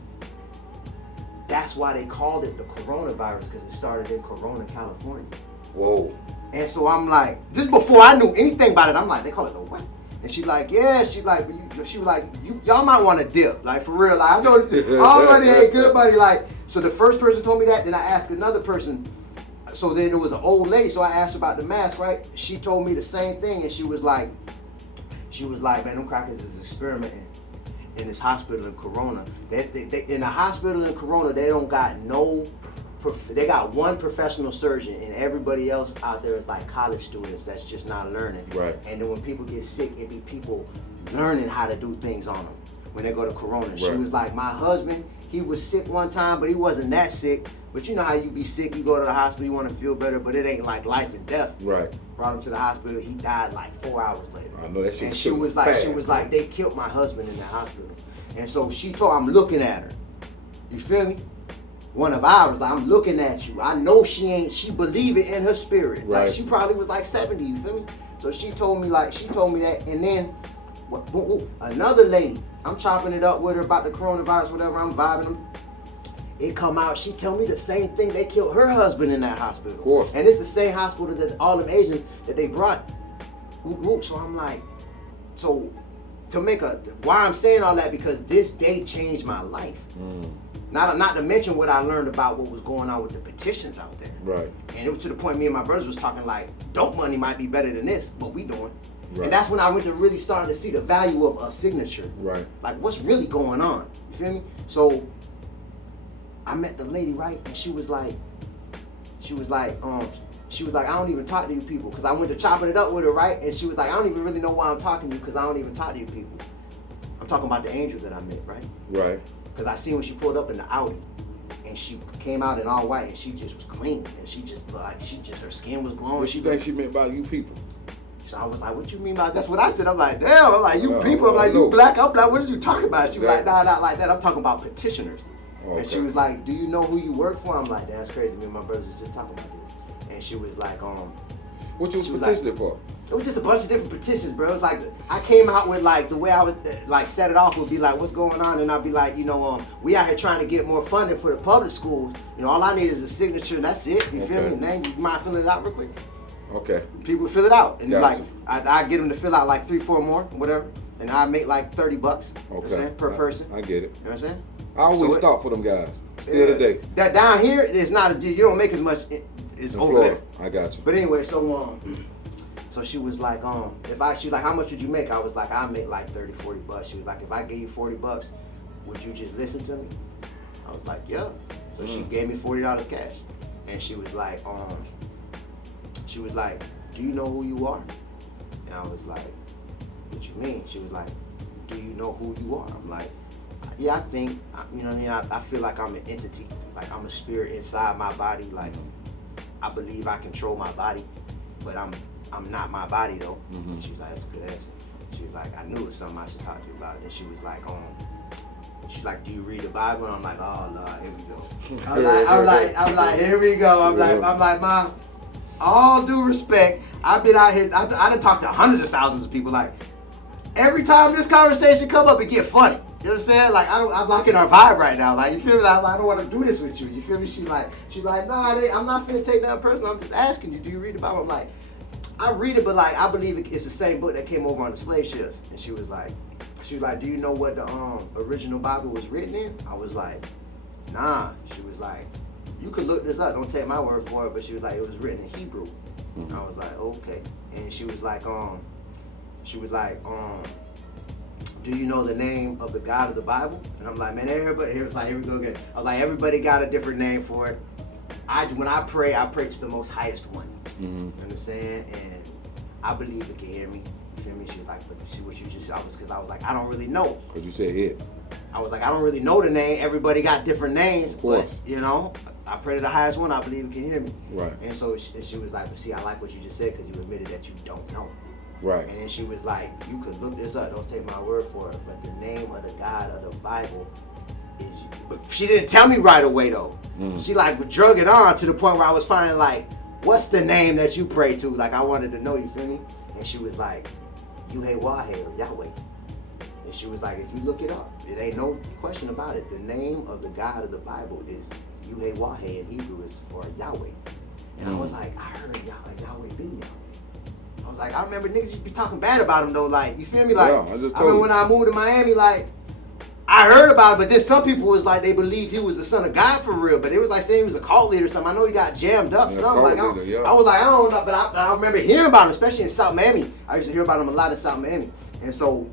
that's why they called it the coronavirus, because it started in Corona, California. Whoa. And so I'm like, just before I knew anything about it, I'm like, they call it the what? And she like, yeah, she was like, y'all might want to dip, like for real. Like, I know already ain't good, buddy. Like, so the first person told me that, then I asked another person. So then it was an old lady, so I asked her about the mask, right? She told me the same thing, and she was like, man, them crackers is experimenting in this hospital in Corona. They in the hospital in Corona, they don't got they got one professional surgeon, and everybody else out there is like college students that's just not learning. Right. And then when people get sick, it be people learning how to do things on them when they go to Corona. Right. She was like, my husband, he was sick one time, but he wasn't that sick. But you know how you be sick, you go to the hospital, you want to feel better, but it ain't like life and death. Right. Brought him to the hospital, he died like 4 hours later. I know that shit. And she was like, they killed my husband in the hospital. And so she told, I'm looking at her. You feel me? One of ours, like, I'm looking at you. I know she believe it in her spirit. Right. Like, she probably was like 70, you feel me? So she told me that, and then another lady, I'm chopping it up with her about the coronavirus, whatever, I'm vibing them. It come out, she told me the same thing. They killed her husband in that hospital. Of course. And it's the same hospital that all them Asians that they brought. So I'm like, so why I'm saying all that, because this day changed my life. Not to mention what I learned about what was going on with the petitions out there. Right. And it was to the point me and my brothers was talking like, dope money might be better than this, what we doing. Right. And that's when I went to really starting to see the value of a signature. Right. Like, what's really going on? You feel me? So I met the lady, right? And she was like, I don't even talk to you people, because I went to chopping it up with her, right? And she was like, I don't even really know why I'm talking to you, because I don't even talk to you people. I'm talking about the angel that I met, right? Right. Because I seen when she pulled up in the Audi, and she came out in all white, and she just was clean, and she just her skin was glowing. What you think she meant by you people? So I was like, what you mean by that? That's what I said. I'm like, damn. I'm like, you people. I'm like, you black. I'm like, what is you talking about? She was like, nah, not like that. I'm talking about petitioners. Okay. And she was like, do you know who you work for? I'm like, that's crazy. Me and my brothers was just talking about this. And she was like, what you was petitioning for? It was just a bunch of different petitions, bro. It was like, I came out with like, the way I would like set it off would be like, what's going on? And I'd be like, we out here trying to get more funding for the public schools. All I need is a signature, and that's it. You feel me? Name, you mind filling it out real quick? Okay. People fill it out. And gotcha. Like, I get them to fill out like 3-4 more, whatever. And I make like $30, you know what I'm saying, per person. I get it. You know what I'm saying? I always start for them guys. Still today. That down here is not you don't make as much as over there. I got you. But anyway, so she was like, she was like, how much would you make? I was like, I make like $30-40. She was like, if I gave you $40, would you just listen to me? I was like, yeah. So she gave me $40 cash. And she was like, do you know who you are? And I was like, what you mean? She was like, do you know who you are? I'm like, yeah, I think, you know what I mean? I feel like I'm an entity. Like, I'm a spirit inside my body. Like, I believe I control my body, but I'm not my body though. And she's like, that's a good answer. She was like, I knew it was something I should talk to you about. And she was like, she's like, do you read the Bible? And I'm like, oh Lord, here we go. I'm like, here we go. I'm like, Ma, all due respect, I've been out here, I done talked to hundreds of thousands of people. Like, every time this conversation come up, it get funny. You know what I'm saying? Like, I'm like in our vibe right now. Like, you feel me? Like, I don't want to do this with you. You feel me? She's like, nah, I'm not finna take that personal. I'm just asking you, do you read the Bible? I'm like, I read it, but like, I believe it's the same book that came over on the slave ships. And she was like, do you know what the original Bible was written in? I was like, nah. She was like, you could look this up. Don't take my word for it. But she was like, it was written in Hebrew. And I was like, okay. And she was like, do you know the name of the God of the Bible? And I'm like, man, everybody, here we go again. I was like, everybody got a different name for it. When I pray to the most highest one. You understand? And I believe it can hear me. You feel me? She was like, but see what you just said? Because I was like, I don't really know. Because you said it. I was like, I don't really know the name. Everybody got different names. Of course. But, I pray to the highest one. I believe it can hear me. Right. And so she was like, but see, I like what you just said, because you admitted that you don't know. Right. And then she was like, you could look this up. Don't take my word for it. But the name of the God of the Bible is... But she didn't tell me right away, though. She like drug it on to the point where I was finally like, what's the name that you pray to? Like, I wanted to know, you feel me? And she was like, Yuhei Wahe, or Yahweh. And she was like, if you look it up, it ain't no question about it. The name of the God of the Bible is Yahweh in Hebrew or Yahweh. And I was like, I heard Yahweh been Yahweh. I was like, I remember niggas used to be talking bad about him though. Like, you feel me? Like, Yeah, I remember when I moved to Miami, like, I heard about it, but then some people was like, they believe he was the son of God for real. But it was like saying he was a cult leader or something. I know he got jammed up, something. Like, I was like, I don't know, but I remember hearing about him, especially in South Miami. I used to hear about him a lot in South Miami. And so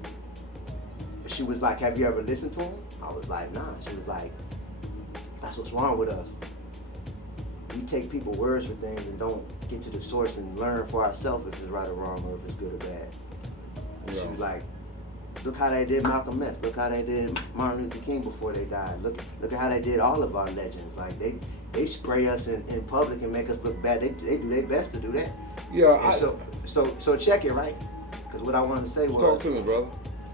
she was like, have you ever listened to him? I was like, nah. She was like, that's what's wrong with us. We take people's words for things and don't get to the source and learn for ourselves if it's right or wrong or if it's good or bad. And she was like, look how they did Malcolm X. Look how they did Martin Luther King before they died. Look at how they did all of our legends. Like they spray us in public and make us look bad. They do their best to do that. Yeah. So check it, right? Because what I wanted to say was, talk to me, brother.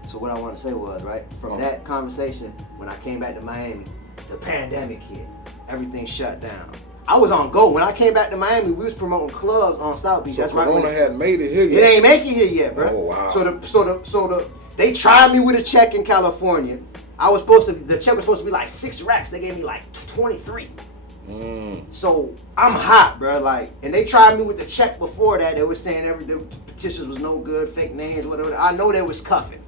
So what I wanted to say was, right, from that conversation, when I came back to Miami, the pandemic hit. Everything shut down. I was on go. When I came back to Miami, we was promoting clubs on South Beach. So that's Corona right. hadn't made it here yet. It ain't make it here yet, bro. Oh wow. So they tried me with a check in California. The check was supposed to be like 6 racks. They gave me like 23. So I'm hot, bro. Like, and they tried me with the check before that. They were saying the petitions was no good, fake names, whatever. I know they was cuffing.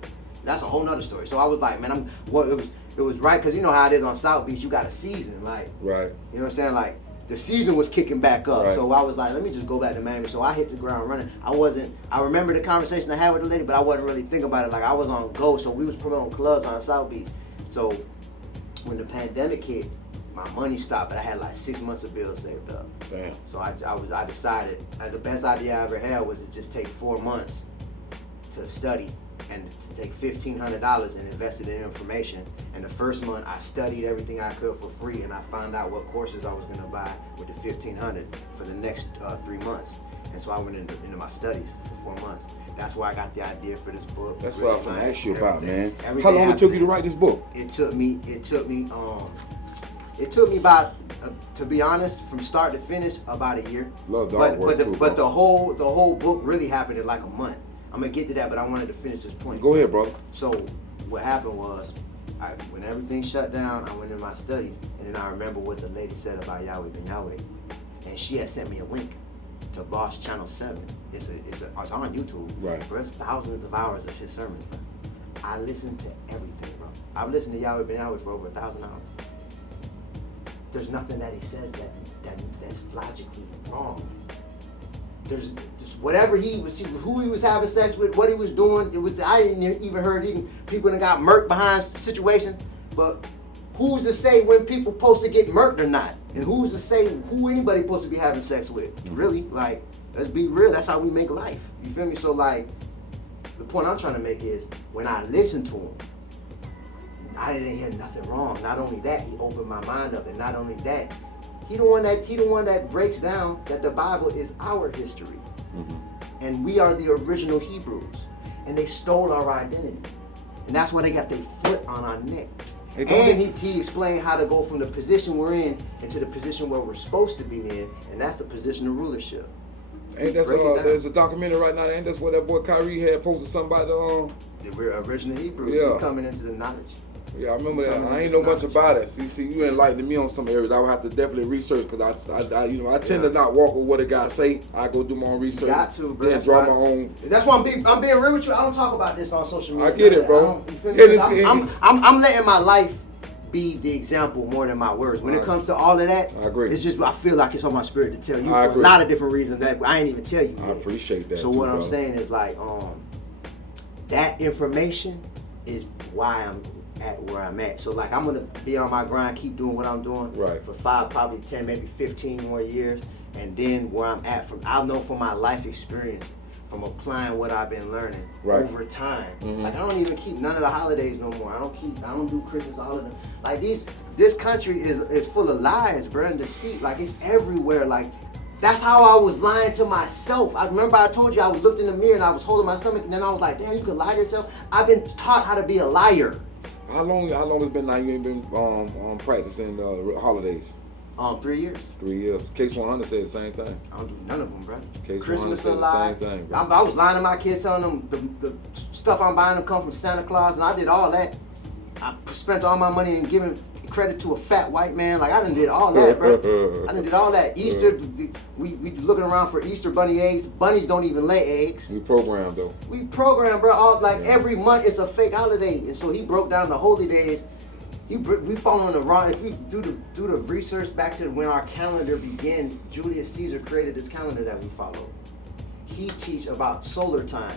That's a whole nother story. So I was like, man, it was right, because you know how it is on South Beach. You got a season, like, right. You know what I'm saying? Like, the season was kicking back up. Right. So I was like, let me just go back to Miami. So I hit the ground running. I remember the conversation I had with the lady, but I wasn't really thinking about it. Like, I was on go, so we was promoting clubs on South Beach. So when the pandemic hit, my money stopped, but I had like 6 months of bills saved up. Damn. So I decided, the best idea I ever had was to just take 4 months to study and to take $1,500 and invest it in information. And the first month I studied everything I could for free, and I found out what courses I was gonna buy with the $1,500 for the next 3 months. And so I went into my studies for 4 months. That's where I got the idea for this book. That's what I was gonna ask you about, man. Everything How long it took you to write this book? It took me about, to be honest, from start to finish, about a year. Love the artwork but the whole book really happened in like a month. I'm gonna get to that, but I wanted to finish this point. Go ahead, brother. So what happened was, when everything shut down, I went in my studies, and then I remember what the lady said about Yahweh ben Yahweh, and she had sent me a link to Boss Channel 7. It's on YouTube. Right. Bro, it's thousands of hours of his sermons, bro. I listened to everything, bro. I've listened to Yahweh ben Yahweh for over 1,000 hours. There's nothing that he says that's logically wrong. There's whatever who he was having sex with, what he was doing. I didn't even heard people that got murked behind situations. But who's to say when people supposed to get murked or not? And who's to say who anybody supposed to be having sex with? Really, like, let's be real. That's how we make life. You feel me? So like, the point I'm trying to make is when I listened to him, I didn't hear nothing wrong. Not only that, he opened my mind up, and not only that, he the one that breaks down that the Bible is our history, and we are the original Hebrews, and they stole our identity, and that's why they got their foot on our neck. And he explained how to go from the position we're in into the position where we're supposed to be in, and that's the position of rulership. Ain't that there's a documentary right now? Ain't that's what that boy Kyrie had posted something about the original Hebrews coming into the knowledge. Yeah, I remember that. I ain't know much about it. See, you enlightened me on some areas. I would have to definitely research, because I tend to not walk with what a guy say. I go do my own research. You got to, bro. Then draw my own. That's why I'm being real with you. I don't talk about this on social media. I get it, bro. I'm letting my life be the example more than my words. When it comes to all of that, I agree. It's just I feel like it's on my spirit to tell you for a lot of different reasons that I ain't even tell you. I appreciate that. So what I'm saying is like, that information is why I'm at where I'm at. So like, I'm gonna be on my grind, keep doing what I'm doing for 5, probably 10, maybe 15 more years, and then where I'm at I'll know from my life experience, from applying what I've been learning over time. Like, I don't even keep none of the holidays no more. I don't do Christmas, all of them. Like, this country is full of lies, bro, and deceit. Like, it's everywhere. Like, that's how I was lying to myself. I remember I told you I was looked in the mirror and I was holding my stomach, and then I was like, damn, you could lie to yourself? I've been taught how to be a liar. How long it's been now you ain't been practicing holidays? 3 years. 3 years. Case 100 said the same thing. I don't do none of them, bro. Case 100 Christmas said the alive. same thing, bro. I was lying to my kids, telling them the stuff I'm buying them come from Santa Claus, and I did all that. I spent all my money and giving credit to a fat white man. Like, I done did all that, bro. I done did all that. Easter, we looking around for Easter bunny eggs. Bunnies don't even lay eggs. We programmed, though. We program, bro. Every month it's a fake holiday, and so he broke down the holy days. We following the wrong. If we do the research back to when our calendar began, Julius Caesar created this calendar that we follow. He teach about solar time.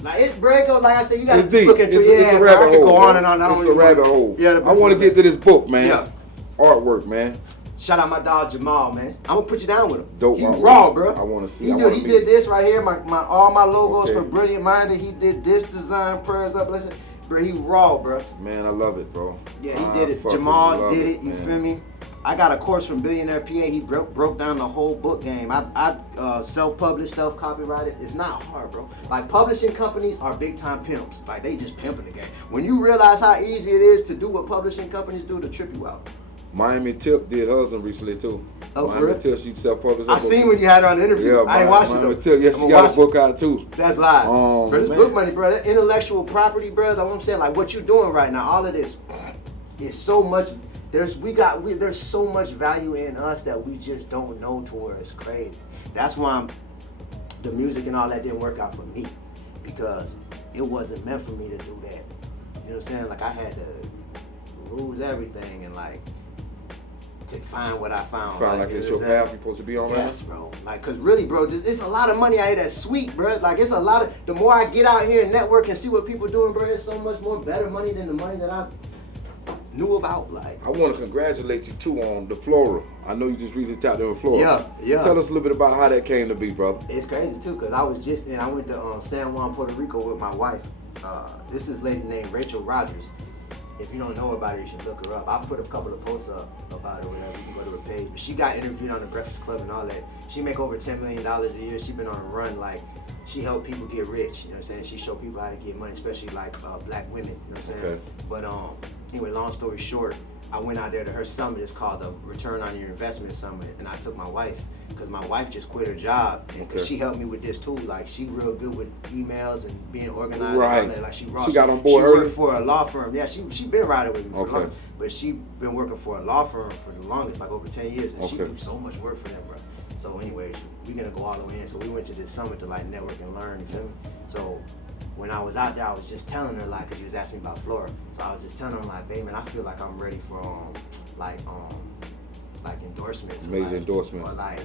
Like it's break, like I said, you got to look into it. It's a rabbit hole. I could go on and on. It's a rabbit hole. Yeah, I want to get to this book, man. Yeah. Artwork, man. Shout out my dog Jamal, man. I'm gonna put you down with him. Dope. He raw, bro. I want to see. He did this right here. All my logos for Brilliant Minded. He did this design, prayers up, listen. Bro, he raw, bro. Man, I love it, bro. Yeah, he did it. Jamal did it. You feel me? I got a course from Billionaire PA. He broke down the whole book game. I self-published, self-copyrighted. It's not hard, bro. Like, publishing companies are big-time pimps. Like, they just pimping the game. When you realize how easy it is to do what publishing companies do, to trip you out. Miami Tip did hers recently, too. Oh, for Miami real? Tip, she self-published. I seen when you had her on the interview. Yeah, I ain't watched it, though. Tip, yeah, she got a book out, too. That's live. Bro, this man. book money, bro. That intellectual property, bro. That's what I'm saying. Like, what you doing right now, all of this is so much. There's so much value in us that we just don't know to where it's crazy. That's why the music and all that didn't work out for me, because it wasn't meant for me to do that. You know what I'm saying? Like, I had to lose everything and like to find what I found. Found like it's your path you're supposed to be on, right? Yes, bro. Like, cause really, bro, it's a lot of money out here that's sweet, bro. Like, it's a lot of. The more I get out here and network and see what people doing, bro, it's so much more better money than the money that I knew about. Like, I want to congratulate you too on the Flora. I know you just recently tapped in with Flora. Yeah. Tell us a little bit about how that came to be, brother. It's crazy too, cause I went to San Juan, Puerto Rico with my wife. This is a lady named Rachel Rogers. If you don't know about her, you should look her up. I'll put a couple of posts up about her, whatever. You can go to her page. But she got interviewed on the Breakfast Club and all that. She make over $10 million a year. She been on a run. Like, she helped people get rich. You know what I'm saying? She showed people how to get money, especially like black women. You know what I'm saying? Okay. But anyway, long story short, I went out there to her summit. It's called the Return on Your Investment Summit, and I took my wife because my wife just quit her job, and cause she helped me with this too. Like, she real good with emails and being organized. Right. And all that. Like, she got on board early. She worked for a law firm. Yeah, she been riding with me for Okay. long, but she been working for a law firm for the longest, like over 10 years, and she Okay. do so much work for them, bro. So anyways, we gonna go all the way in. So we went to this summit to like network and learn. You feel me? So when I was out there, I was just telling her, like, cause she was asking me about Flora. So I was just telling her, like, babe, man, I feel like I'm ready for like endorsements. Major endorsement. Or like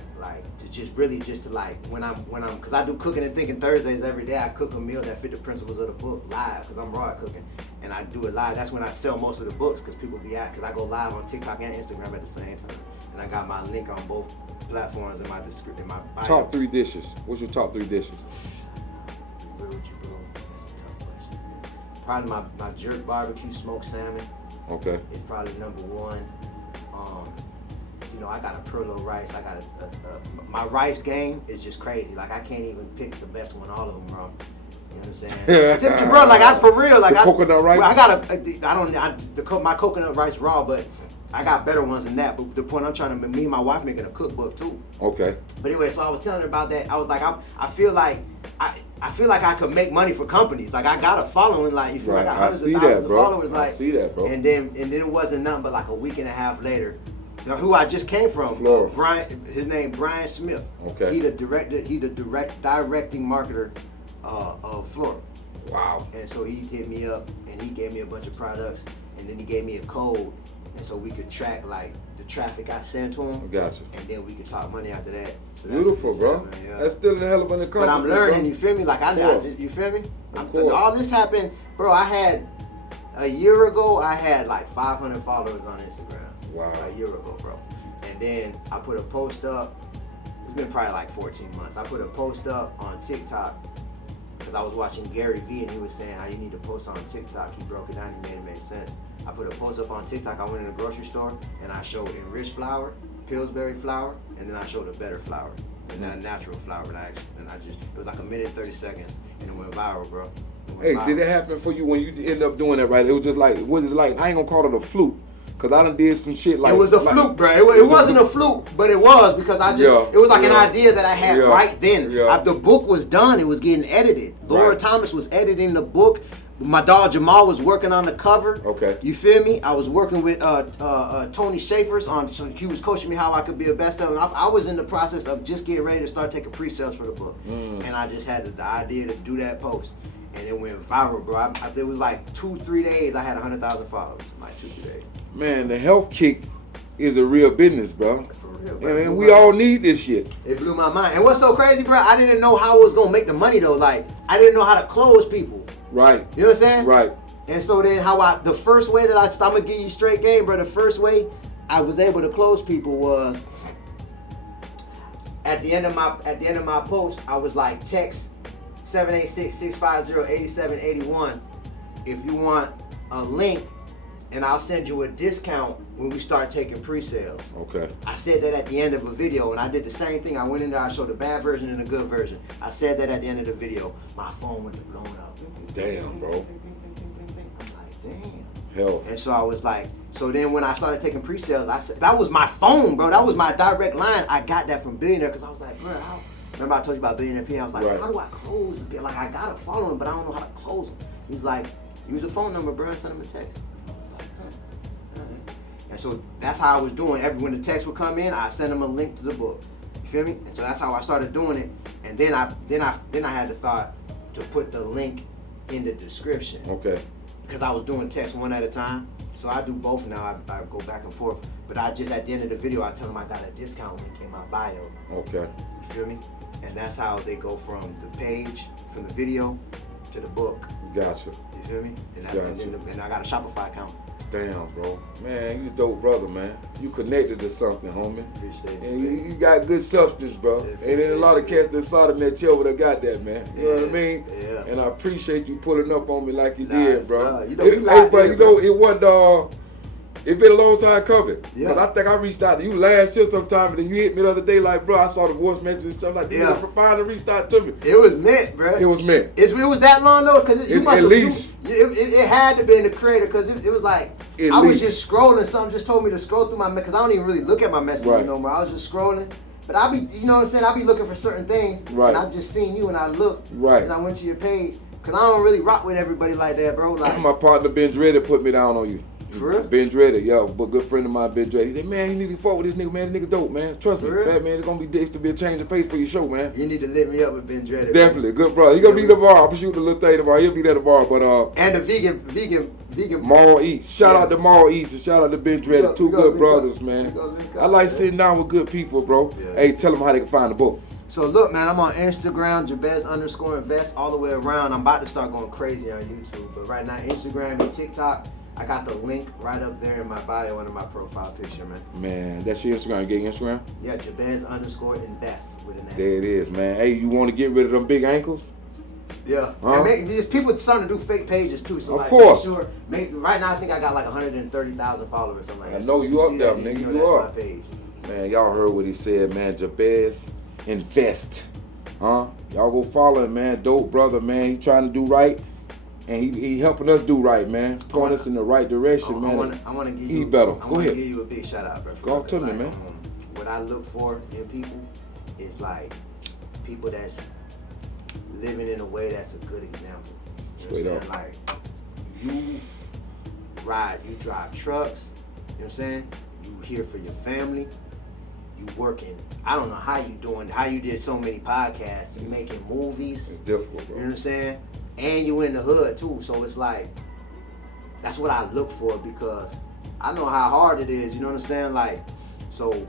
to just really just to like when I'm cause I do cooking and thinking Thursdays every day. I cook a meal that fit the principles of the book live, cause I'm raw at cooking, and I do it live. That's when I sell most of the books, cause people be at, cause I go live on TikTok and Instagram at the same time, and I got my link on both platforms in my description, in my bio. Top 3 dishes. What's your top 3 dishes? Where would you go? That's a tough question. Probably my jerk barbecue smoked salmon. Okay. Is probably number 1. You know, I got a Perlo rice. I got my rice game is just crazy. Like, I can't even pick the best one. All of them, bro. You know what I'm saying? Bro, like, I for real, like, coconut rice. Well, my coconut rice raw, but I got better ones than that. But the point I'm trying to, me and my wife making a cookbook too. Okay. But anyway, so I was telling her about that. I was like, I feel like I could make money for companies. Like, I got a following, like, you feel like I got hundreds of thousands of followers, like. I see that, bro. And then it wasn't nothing but like a week and a half later. Who I just came from, Flora. Brian. His name Brian Smith. Okay. He the directing marketer of Flora. Wow. And so he hit me up and he gave me a bunch of products, and then he gave me a code, and so we could track like the traffic I sent to him. Gotcha. And then we could talk money after that. So Beautiful, bro. Yeah. That's still a hell of an accomplishment. But I'm learning. Bro. You feel me? Like you feel me? Of course. All this happened, bro. I had a year ago. I had like 500 followers on Instagram. Wow. A year ago, bro. And then I put a post up. It's been probably like 14 months. I put a post up on TikTok because I was watching Gary Vee and he was saying how you need to post on TikTok. He broke it down. He made it make sense. I put a post up on TikTok. I went in the grocery store and I showed enriched flour, Pillsbury flour, and then I showed a better flour, and not natural flour. It was like a minute 30 seconds, and it went viral, bro. It went Hey, viral. did it happen for you when you ended up doing that, right? It was just like, what is it like? I ain't gonna call it a fluke. Cause I done did some shit like it was a fluke, bro. It wasn't a fluke, but it was because I just it was like an idea that I had right then. Yeah. The book was done. It was getting edited. Laura Thomas was editing the book. My dog Jamal was working on the cover. Okay. You feel me? I was working with Tony Schaefer's on, so he was coaching me how I could be a bestseller. I was in the process of just getting ready to start taking pre-sales for the book, and I just had the idea to do that post, and it went viral, bro. It was like 2-3 days. I had 100,000 followers. Like 2-3 days. Man, the health kick is a real business, bro. For real, bro. And we all need this shit. It blew my mind. And what's so crazy, bro? I didn't know how I was gonna make the money though. Like I didn't know how to close people. Right. You know what I'm saying? Right. And so then the first way that I'm gonna give you straight game, bro. The first way I was able to close people was at the end of my post. I was like, text 786-650-8781 if you want a link, and I'll send you a discount when we start taking pre-sales. Okay. I said that at the end of a video, and I did the same thing. I went in there, I showed a bad version and a good version. I said that at the end of the video. My phone went to blowing up. Damn, bro. I'm like, damn. Hell. And so I was like, so then when I started taking pre-sales, I said, that was my phone, bro. That was my direct line. I got that from Billionaire because I was like, bro, remember I told you about Billionaire P? I was like, how do I close? Like, I gotta follow him, but I don't know how to close him. He's like, use a phone number, bro, and send him a text. And so that's how I was doing. When the text would come in, I send them a link to the book. You feel me? And so that's how I started doing it. And then I had the thought to put the link in the description. Okay. Because I was doing text one at a time. So I do both now. I go back and forth. But I just, at the end of the video, I tell them I got a discount link in my bio. Okay. You feel me? And that's how they go from the page, from the video, to the book. Gotcha. You feel me? And I got a Shopify account. Damn, bro. Man, you a dope brother, man. You connected to something, homie. Appreciate And you. you got good substance, bro. And then a lot of cats that saw them that chill would have got that, man. You know what I mean? Yeah. And I appreciate you pulling up on me like you did, bro. Nah, you know, it wasn't, it been a long time coming. Yeah. Cause I think I reached out to you last year sometime, and then you hit me the other day like, bro, I saw the voice message. I'm like, you finally reached out to me. It was meant, bro. It was meant. It was that long though, cause it had to be in the creator, cause it was like I was just scrolling. Something just told me to scroll through my, cause I don't even really look at my messages no more. I was just scrolling, but I be, you know what I'm saying? I be looking for certain things, and I just seen you, and I looked, and I went to your page, cause I don't really rock with everybody like that, bro. Like my partner Ben Dredd put me down on you. For real? Ben Dredd, but good friend of mine, Ben Dredd. He said, man, you need to fuck with this nigga, man. This nigga dope, man. Trust me, fat man. It's gonna be a change of pace for your show, man. You need to lit me up with Ben Dredd. Definitely, good brother. He gonna be tomorrow. I'm shooting a little thing tomorrow. He'll be there tomorrow, but and the vegan Maul Eats. Shout out to Maul Eats and shout out to Ben Dredd. Two good brothers, man. I like sitting down with good people, bro. Yeah. Hey, tell them how they can find the book. So look, man, I'm on Instagram, Jabez_invest all the way around. I'm about to start going crazy on YouTube, but right now Instagram and TikTok. I got the link right up there in my bio under my profile picture, man. Man, that's your Instagram. You get Instagram? Yeah, Jabez_invest with an S. There it is, man. Hey, you want to get rid of them big ankles? Yeah. And there's people starting to do fake pages too. So of course. Right now I think I got like 130,000 followers, something like that. I know you up there, nigga. You are. That's my page. Man, y'all heard what he said, man. Jabez Invest. Y'all go follow him, man. Dope brother, man. He trying to do right. And he helping us do right, man. Point us in the right direction, man. I want to give you. Better. I want to give you a big shout out, bro. Go to me, man. What I look for in people is like people that's living in a way that's a good example. Straight up. Like you drive trucks. You know what I'm saying? You here for your family. You working. I don't know how you did so many podcasts. You making movies. It's difficult, bro. You know what I'm saying? And you in the hood too, so it's like that's what I look for because I know how hard it is. You know what I'm saying? Like, so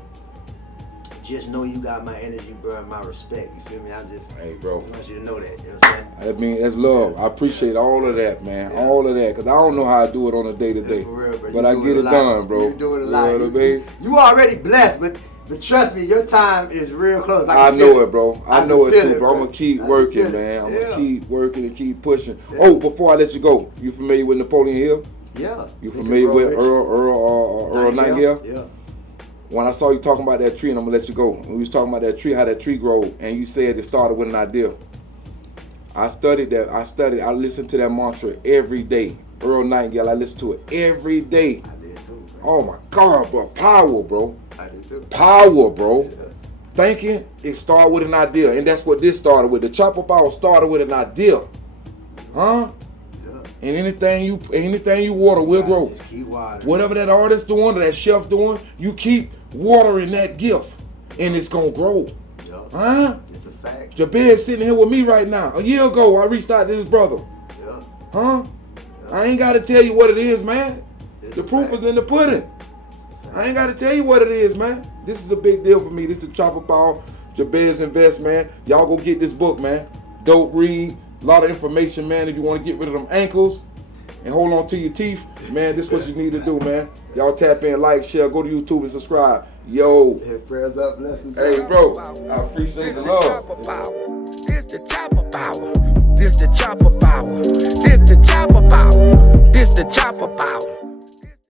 just know you got my energy, bro, and my respect. You feel me? Hey, bro. I want you to know that. You know what I'm saying? I mean, that's love. I appreciate all of that, man. Yeah. All of that, because I don't know how I do it on a day-to-day. For real, bro. But I get it done, bro. You're doing a lot. You know what I mean? You already blessed, but trust me, your time is real close. I know it, bro. I know it too, bro. I'm going to keep working, man. I'm going to keep working and keep pushing. Yeah. Oh, before I let you go, you familiar with Napoleon Hill? Yeah. You familiar with Earl Nightingale? Yeah. When I saw you talking about that tree, and I'm going to let you go, when we was talking about that tree, how that tree grows, and you said it started with an idea. I studied that. I listened to that mantra every day. Earl Nightingale, I listen to it every day. I did too, Oh my God, bro. Power, bro. I do too. Power, bro. Yeah. Thinking, it started with an idea. And that's what this started with. The Chop Up Hour started with an idea. Huh? Yeah. And anything you water will grow. Just keep watering. Whatever that artist doing or that chef doing, you keep watering that gift. And it's gonna grow. Yeah. Huh? It's a fact. Jabez sitting here with me right now. A year ago, I reached out to his brother. Yeah. Huh? Yeah. I ain't gotta tell you what it is, man. It's The a proof fact. is in the pudding. I ain't gotta tell you what it is, man. This is a big deal for me. This is the Chop Up Hour, Jabez Invest, man. Y'all go get this book, man. Dope read, a lot of information, man. If you want to get rid of them ankles and hold on to your teeth, man, this is what you need to do, man. Y'all tap in, like, share, go to YouTube and subscribe. Yo. Yeah, prayers up, blessings. Hey, bro, I appreciate This the the love. chopper power. This the chopper power. This the chopper power. This the chopper power. This the chopper power.